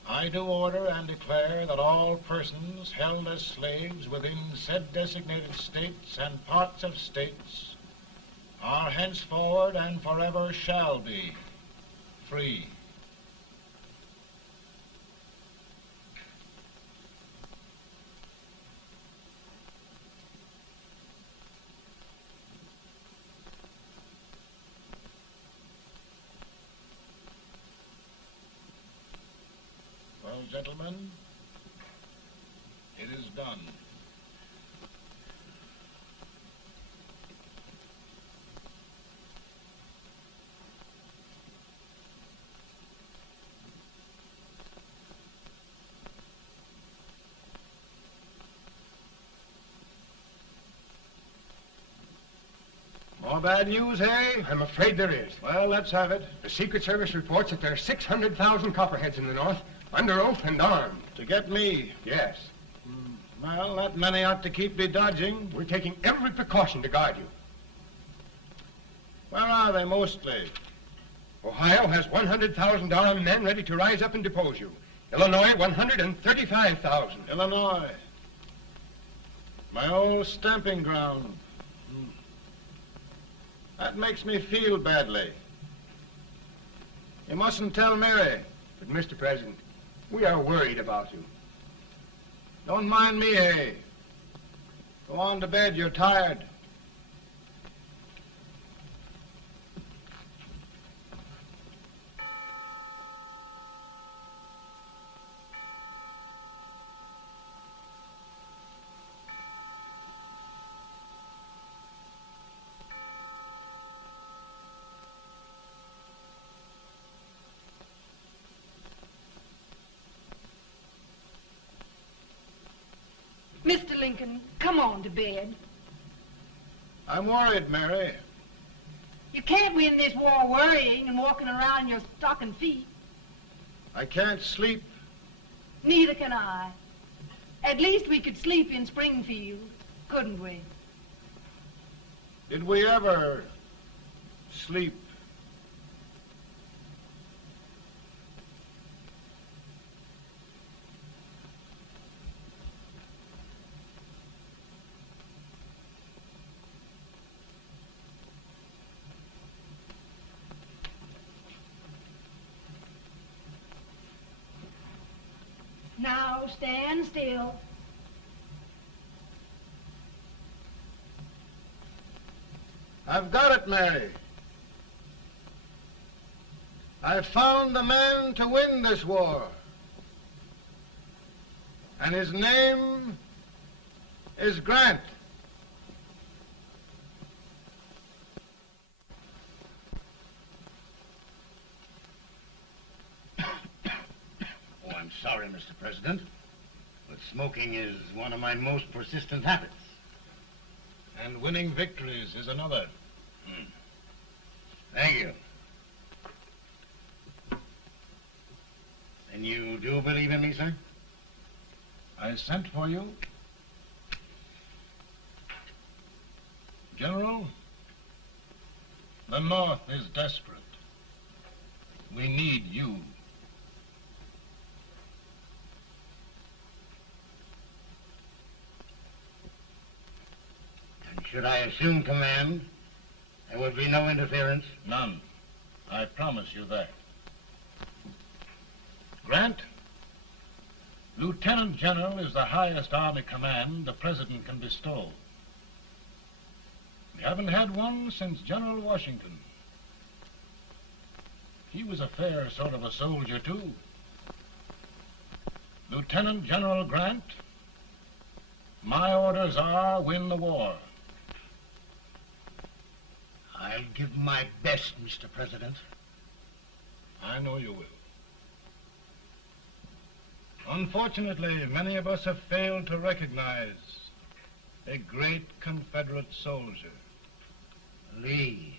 I do order and declare that all persons held as slaves within said designated states and parts of states are henceforward and forever shall be free. Well, gentlemen, it is done. More bad news, hey? I'm afraid there is. Well, let's have it. The Secret Service reports that there are 600,000 copperheads in the North, under oath and armed. To get me? Yes. Well, that many ought to keep me dodging. We're taking every precaution to guard you. Where are they mostly? Ohio has 100,000 armed men ready to rise up and depose you. Illinois, 135,000. Illinois. My old stamping ground. That makes me feel badly. You mustn't tell Mary. But, Mr. President, we are worried about you. Don't mind me, eh? Go on to bed, you're tired. Mr. Lincoln, come on to bed. I'm worried, Mary. You can't win this war worrying and walking around in your stocking feet. I can't sleep. Neither can I. At least we could sleep in Springfield, couldn't we? Did we ever sleep? Now stand still. I've got it, Mary. I've found the man to win this war. And his name is Grant. Oh, I'm sorry, Mr. President, but smoking is one of my most persistent habits. And winning victories is another. Thank you. And you do believe in me, sir? I sent for you. General, the North is desperate. We need you. And should I assume command, there would be no interference? None. I promise you that. Grant, Lieutenant General is the highest army command the President can bestow. We haven't had one since General Washington. He was a fair sort of a soldier, too. Lieutenant General Grant, my orders are win the war. I'll give my best, Mr. President. I know you will. Unfortunately, many of us have failed to recognize a great Confederate soldier, Lee.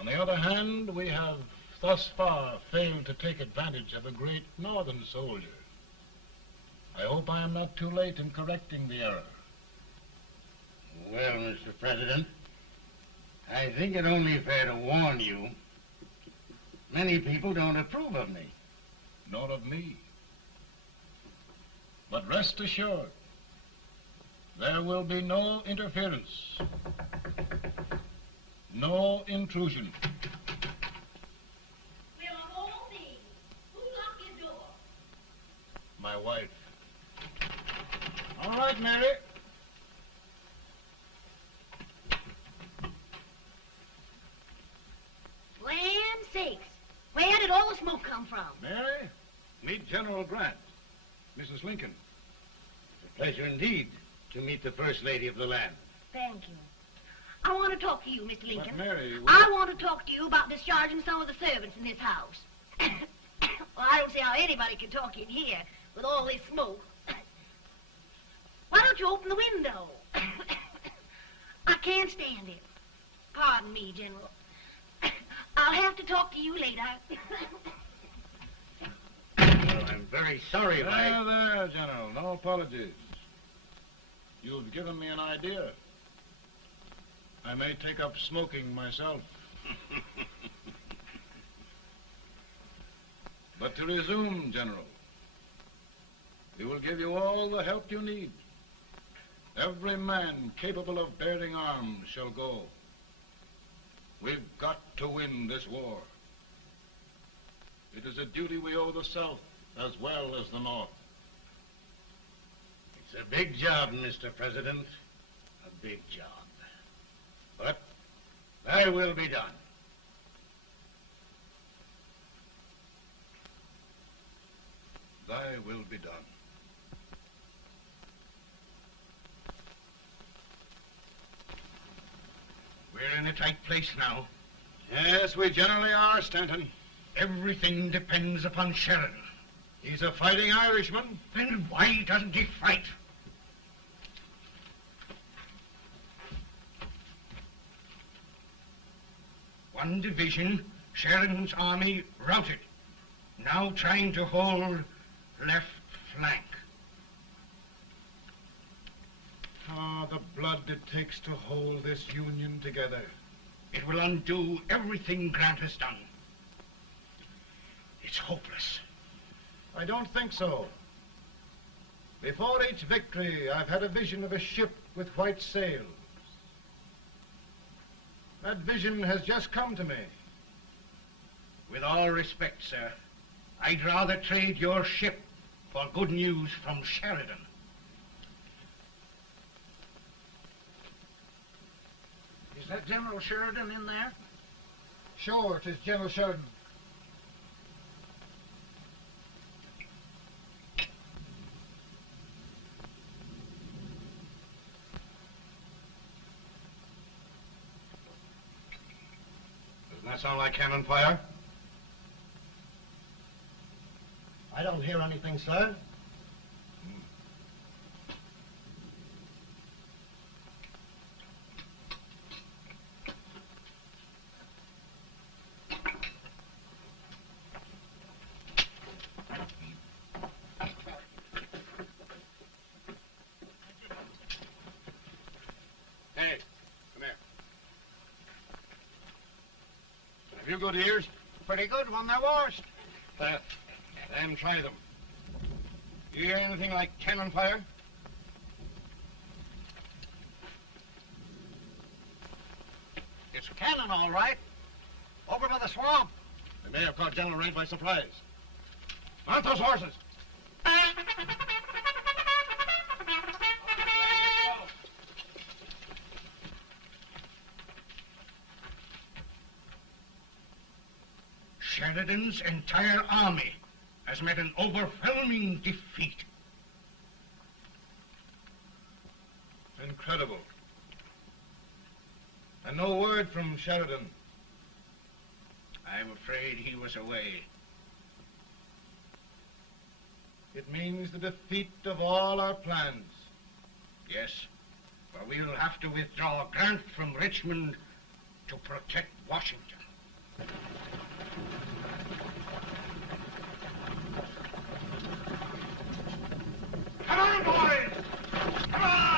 On the other hand, we have thus far failed to take advantage of a great Northern soldier. I hope I am not too late in correcting the error. Well, Mr. President, I think it only fair to warn you. Many people don't approve of me. Nor of me. But rest assured, there will be no interference, no intrusion. Well, of all things, who locked your door? My wife. All right, Mary. Land sakes, where did all the smoke come from? Mary, meet General Grant, Mrs. Lincoln. It's a pleasure indeed to meet the First Lady of the land. Thank you. I want to talk to you, Mr. Lincoln. But Mary, I want to talk to you about discharging some of the servants in this house. Well, I don't see how anybody can talk in here with all this smoke. Why don't you open the window? I can't stand it. Pardon me, General. I'll have to talk to you later. Well, I'm very sorry if There, there, General. No apologies. You've given me an idea. I may take up smoking myself. But to resume, General, we will give you all the help you need. Every man capable of bearing arms shall go. We've got to win this war. It is a duty we owe the South as well as the North. It's a big job, Mr. President. A big job. But thy will be done. Thy will be done. We're in a tight place now. Yes, we generally are, Stanton. Everything depends upon Sheridan. He's a fighting Irishman. Then why doesn't he fight? One division, Sheridan's army, routed. Now trying to hold left flank. Ah, the blood it takes to hold this Union together. It will undo everything Grant has done. It's hopeless. I don't think so. Before each victory, I've had a vision of a ship with white sails. That vision has just come to me. With all respect, sir, I'd rather trade your ship for good news from Sheridan. Is that General Sheridan in there? Sure, it is General Sheridan. Doesn't that sound like cannon fire? I don't hear anything, sir. Hey, come here. Have you good ears? Pretty good when they're washed. Then try them. You hear anything like cannon fire? It's cannon, all right. Over by the swamp. They may have caught General Wright by surprise. Mount those horses. Sheridan's entire army has met an overwhelming defeat. Incredible. And no word from Sheridan. I'm afraid he was away. It means the defeat of all our plans. Yes, for we'll have to withdraw Grant from Richmond to protect Washington. Come on, boys! Come on!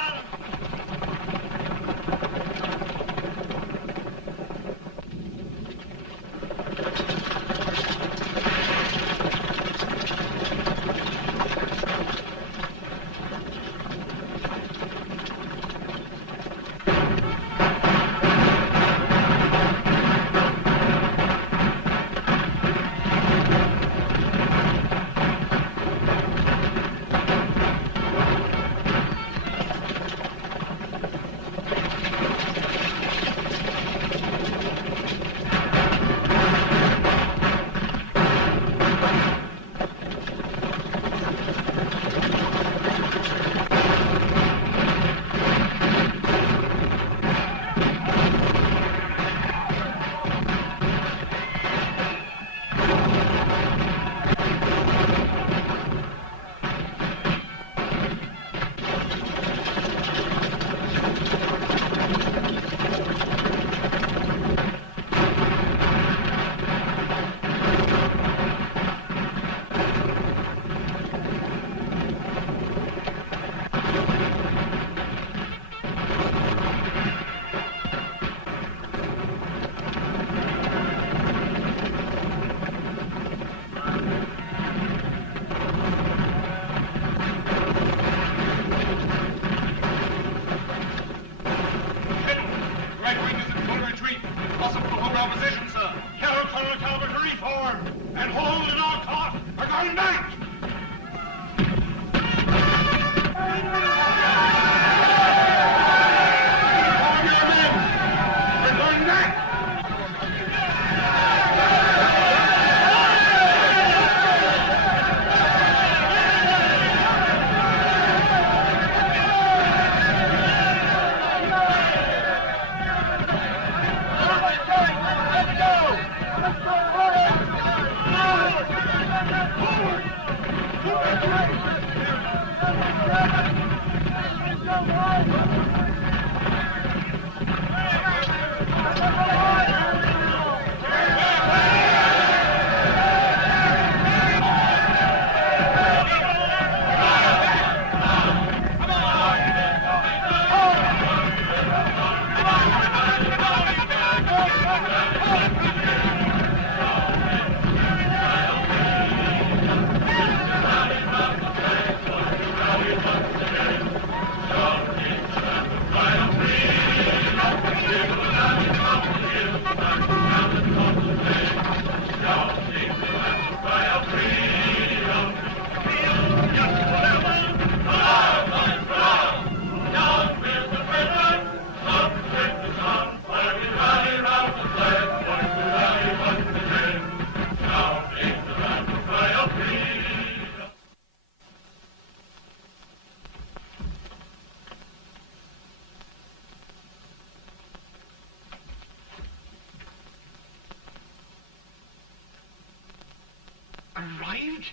Arrived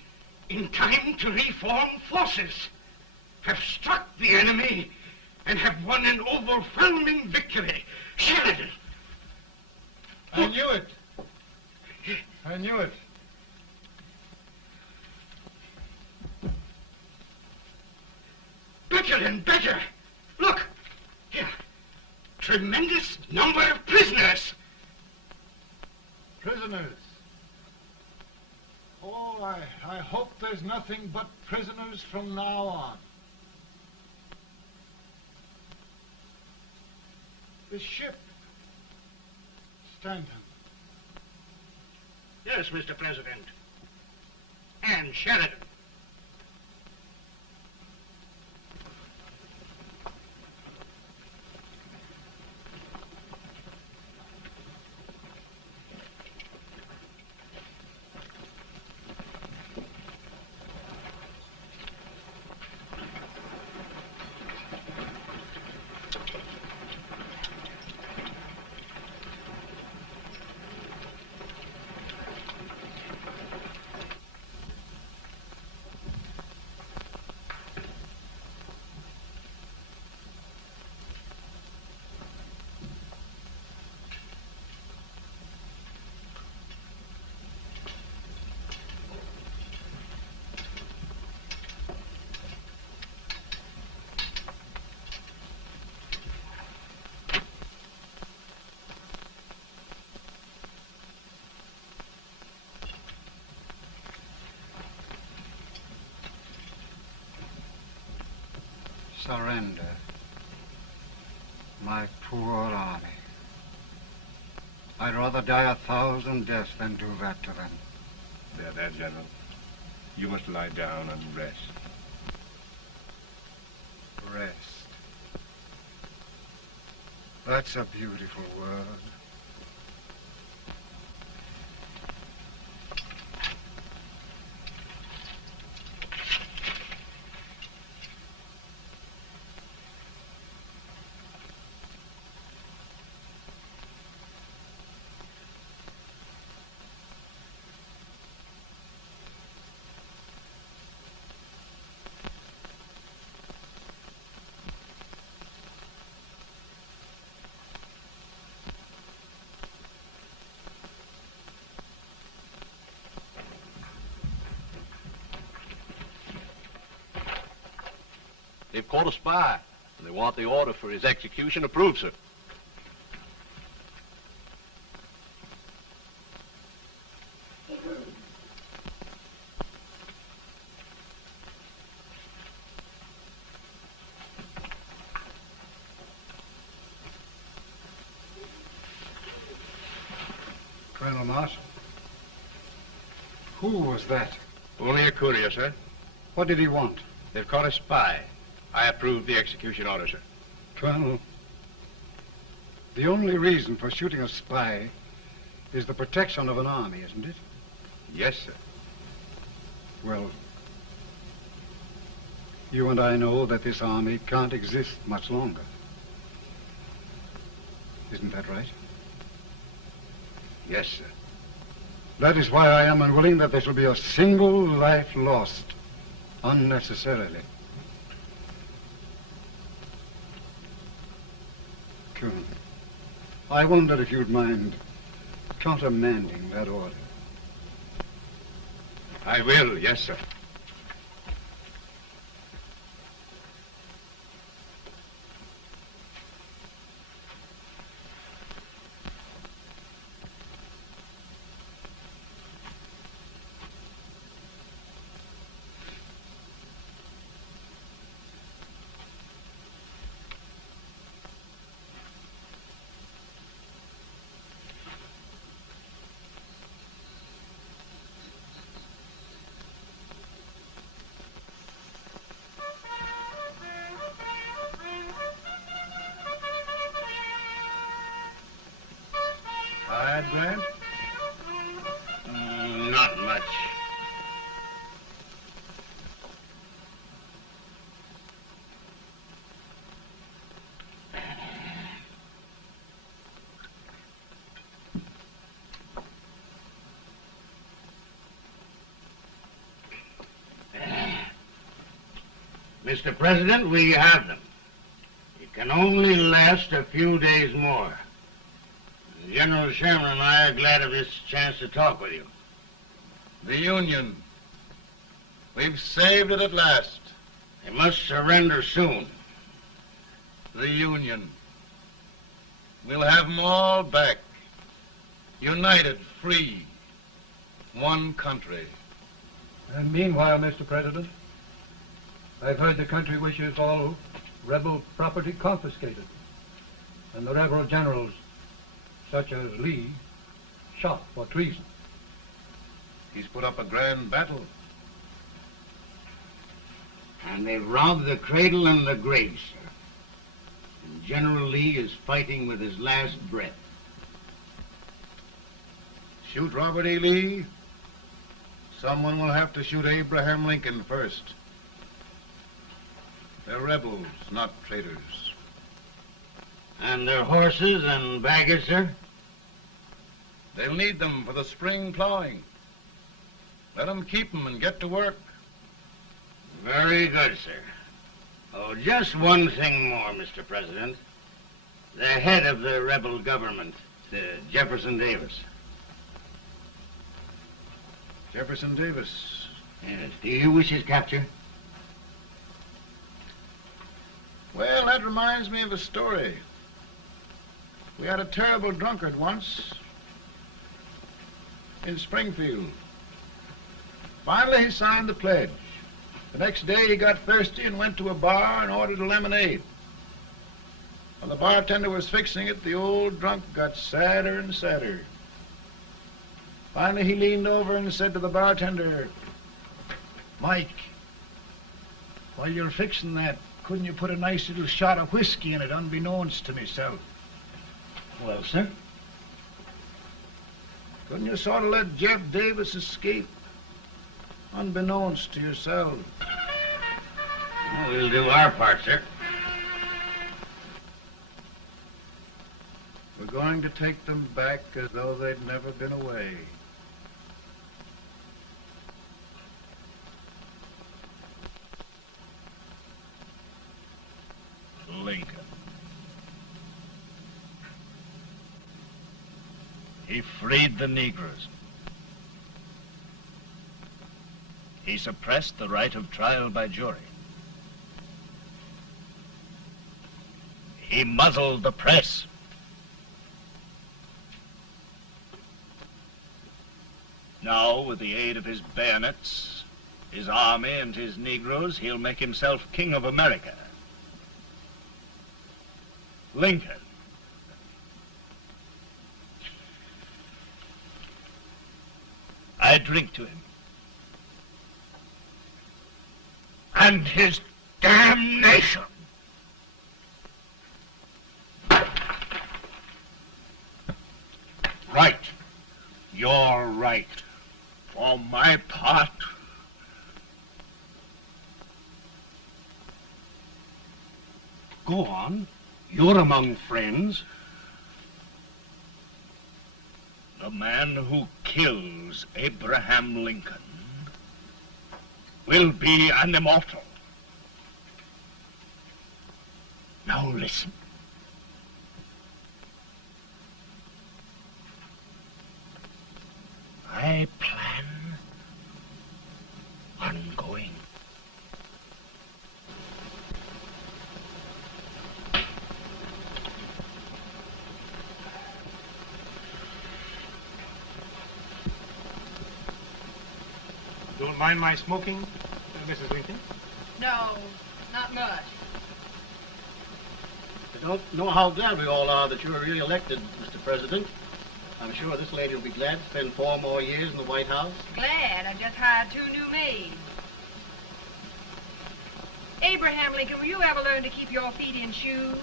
in time to reform forces, have struck the enemy, and have won an overwhelming victory. Sheridan! I knew it. I knew it. Better and better. Look, here. Tremendous number of prisoners. Prisoners. Oh, I hope there's nothing but prisoners from now on. The ship. Stanton. Yes, Mr. President. And Sheridan. Surrender. My poor army. I'd rather die 1,000 deaths than do that to them. There, General. You must lie down and rest. Rest. That's a beautiful word. They've caught a spy, and they want the order for his execution approved, sir. Colonel Marshall. Who was that? Only a courier, sir. What did he want? They've caught a spy. I approve the execution order, sir. Colonel, the only reason for shooting a spy is the protection of an army, isn't it? Yes, sir. Well, you and I know that this army can't exist much longer. Isn't that right? Yes, sir. That is why I am unwilling that there shall be a single life lost Unnecessarily. Kern, I wonder if you'd mind countermanding that order. I will, yes, sir. Grant? Not much. Mr. President, we have them. It can only last a few days more. General Sherman and I are glad of this chance to talk with you. The Union. We've saved it at last. They must surrender soon. The Union. We'll have them all back. United, free. One country. And meanwhile, Mr. President, I've heard the country wishes all rebel property confiscated, and the rebel generals, such as Lee, shot for treason. He's put up a grand battle. And they robbed the cradle and the grave, sir. And General Lee is fighting with his last breath. Shoot Robert E. Lee? Someone will have to shoot Abraham Lincoln first. They're rebels, not traitors. And their horses and baggage, sir? They'll need them for the spring plowing. Let them keep them and get to work. Very good, sir. Oh, just one thing more, Mr. President. The head of the rebel government, Jefferson Davis. Jefferson Davis? Yes. Do you wish his capture? Well, that reminds me of a story. We had a terrible drunkard once in Springfield. Finally, he signed the pledge. The next day, he got thirsty and went to a bar and ordered a lemonade. While the bartender was fixing it, the old drunk got sadder and sadder. Finally, he leaned over and said to the bartender, "Mike, while you're fixing that, couldn't you put a nice little shot of whiskey in it, unbeknownst to myself?" Well, sir? Couldn't you sort of let Jeff Davis escape, unbeknownst to yourself? Well, we'll do our part, sir. We're going to take them back as though they'd never been away. Lincoln. He freed the Negroes. He suppressed the right of trial by jury. He muzzled the press. Now, with the aid of his bayonets, his army, and his Negroes, he'll make himself king of America. Lincoln. I drink to him. And his damnation. Right. You're right. For my part, Go on. You're among friends. the man who kills Abraham Lincoln will be an immortal. Now listen. I plan on going. Don't mind my smoking, Mrs. Lincoln? No, not much. I don't know how glad we all are that you were re-elected, Mr. President. I'm sure this lady will be glad to spend 4 more years in the White House. Glad. I just hired 2 new maids. Abraham Lincoln, will you ever learn to keep your feet in shoes?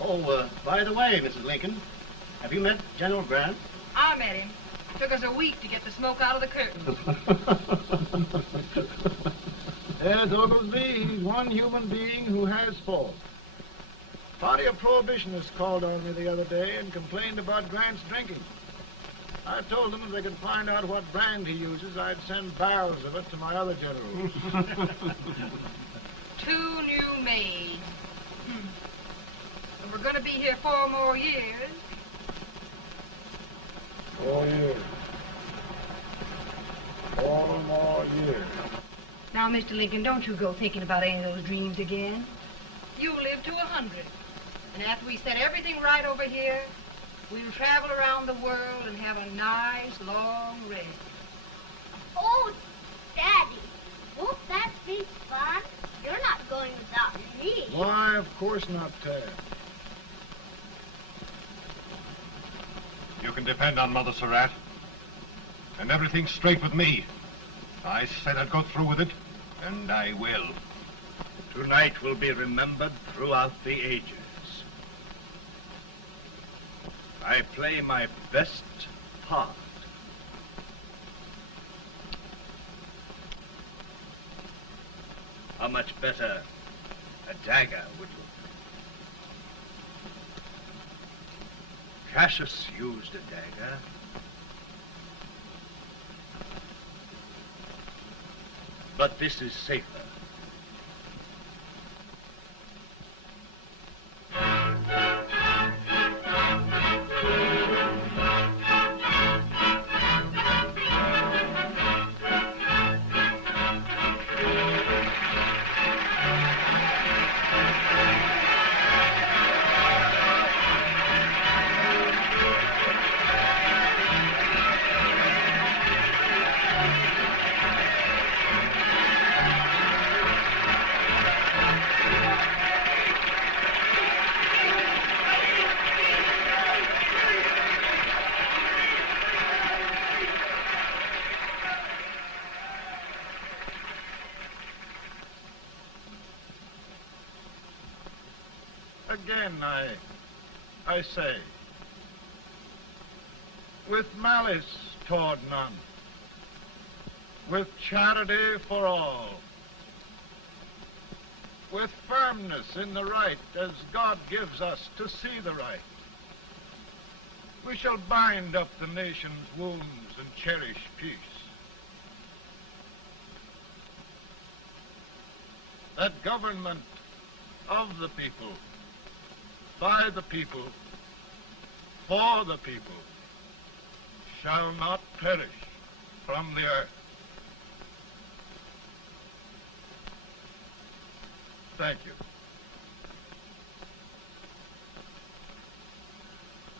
Oh, by the way, Mrs. Lincoln, have you met General Grant? I met him. Took us a week to get the smoke out of the curtains. Yes, Oglesby, he's one human being who has faults. A party of prohibitionists called on me the other day and complained about Grant's drinking. I told them if they could find out what brand he uses, I'd send barrels of it to my other generals. 2 new maids. And we're going to be here 4 more years. 4 years. 4 more years. Now, Mr. Lincoln, don't you go thinking about any of those dreams again. You'll live to 100. And after we set everything right over here, we'll travel around the world and have a nice, long rest. Oh, Daddy, won't that be fun? You're not going without me. Why, of course not, Tad. You can depend on Mother Surratt. And everything's straight with me. I said I'd go through with it, and I will. Tonight will be remembered throughout the ages. I play my best part. How much better a dagger would look. Cassius used a dagger. But this is safer. Again, I say, with malice toward none, with charity for all, with firmness in the right as God gives us to see the right, we shall bind up the nation's wounds and cherish peace. That government of the people, by the people, for the people, shall not perish from the earth. Thank you.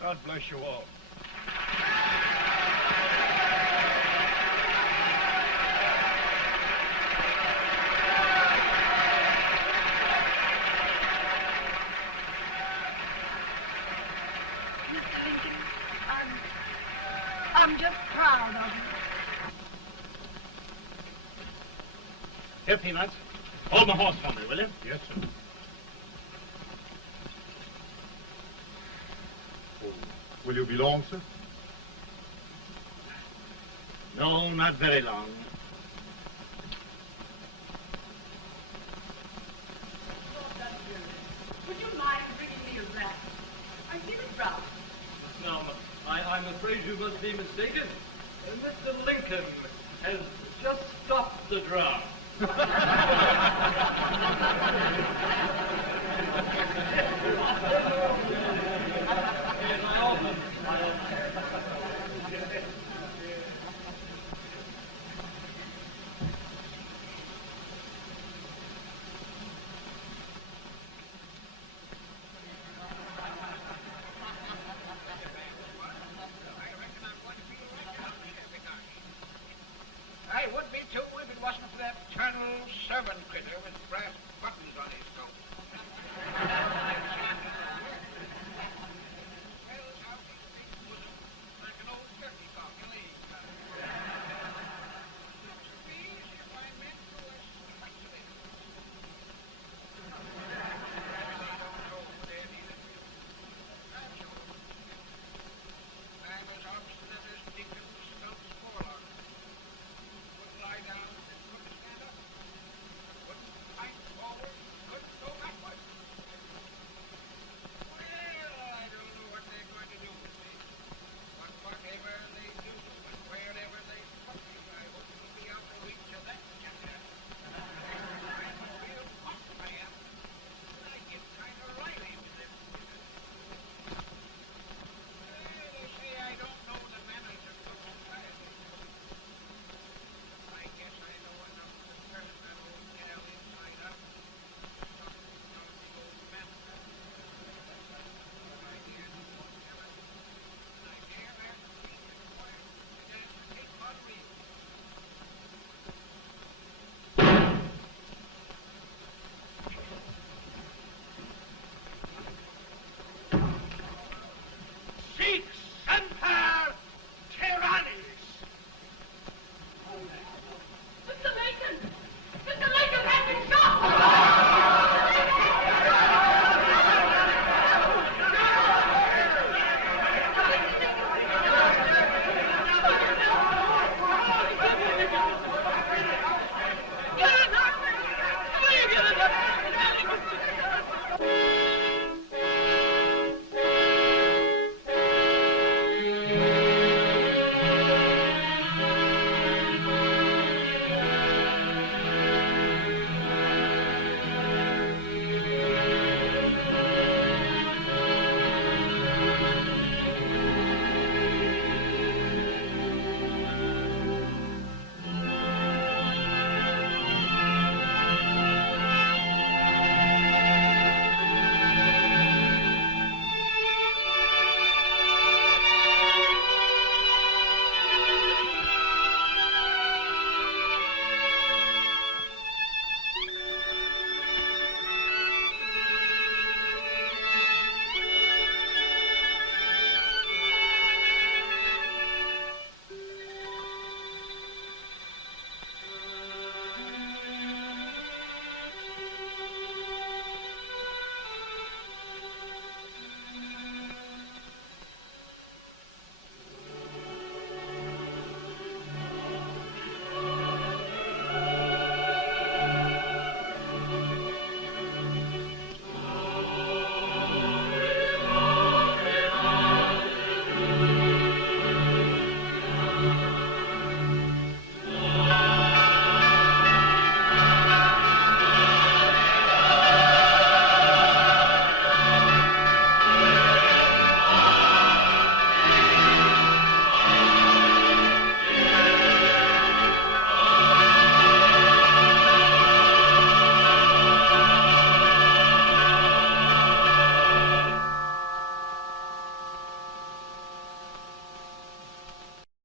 God bless you all. I'm just proud of you. Here, Peanuts. Hold my horse for me, will you? Yes, sir. Oh, will you be long, sir? No, not very long. Would you mind bringing me a wrap? I feel it rough. No, I'm afraid you must be mistaken. Mr. Lincoln has just stopped withdraw. I would be too if it wasn't for that eternal servant critter with brass buttons on his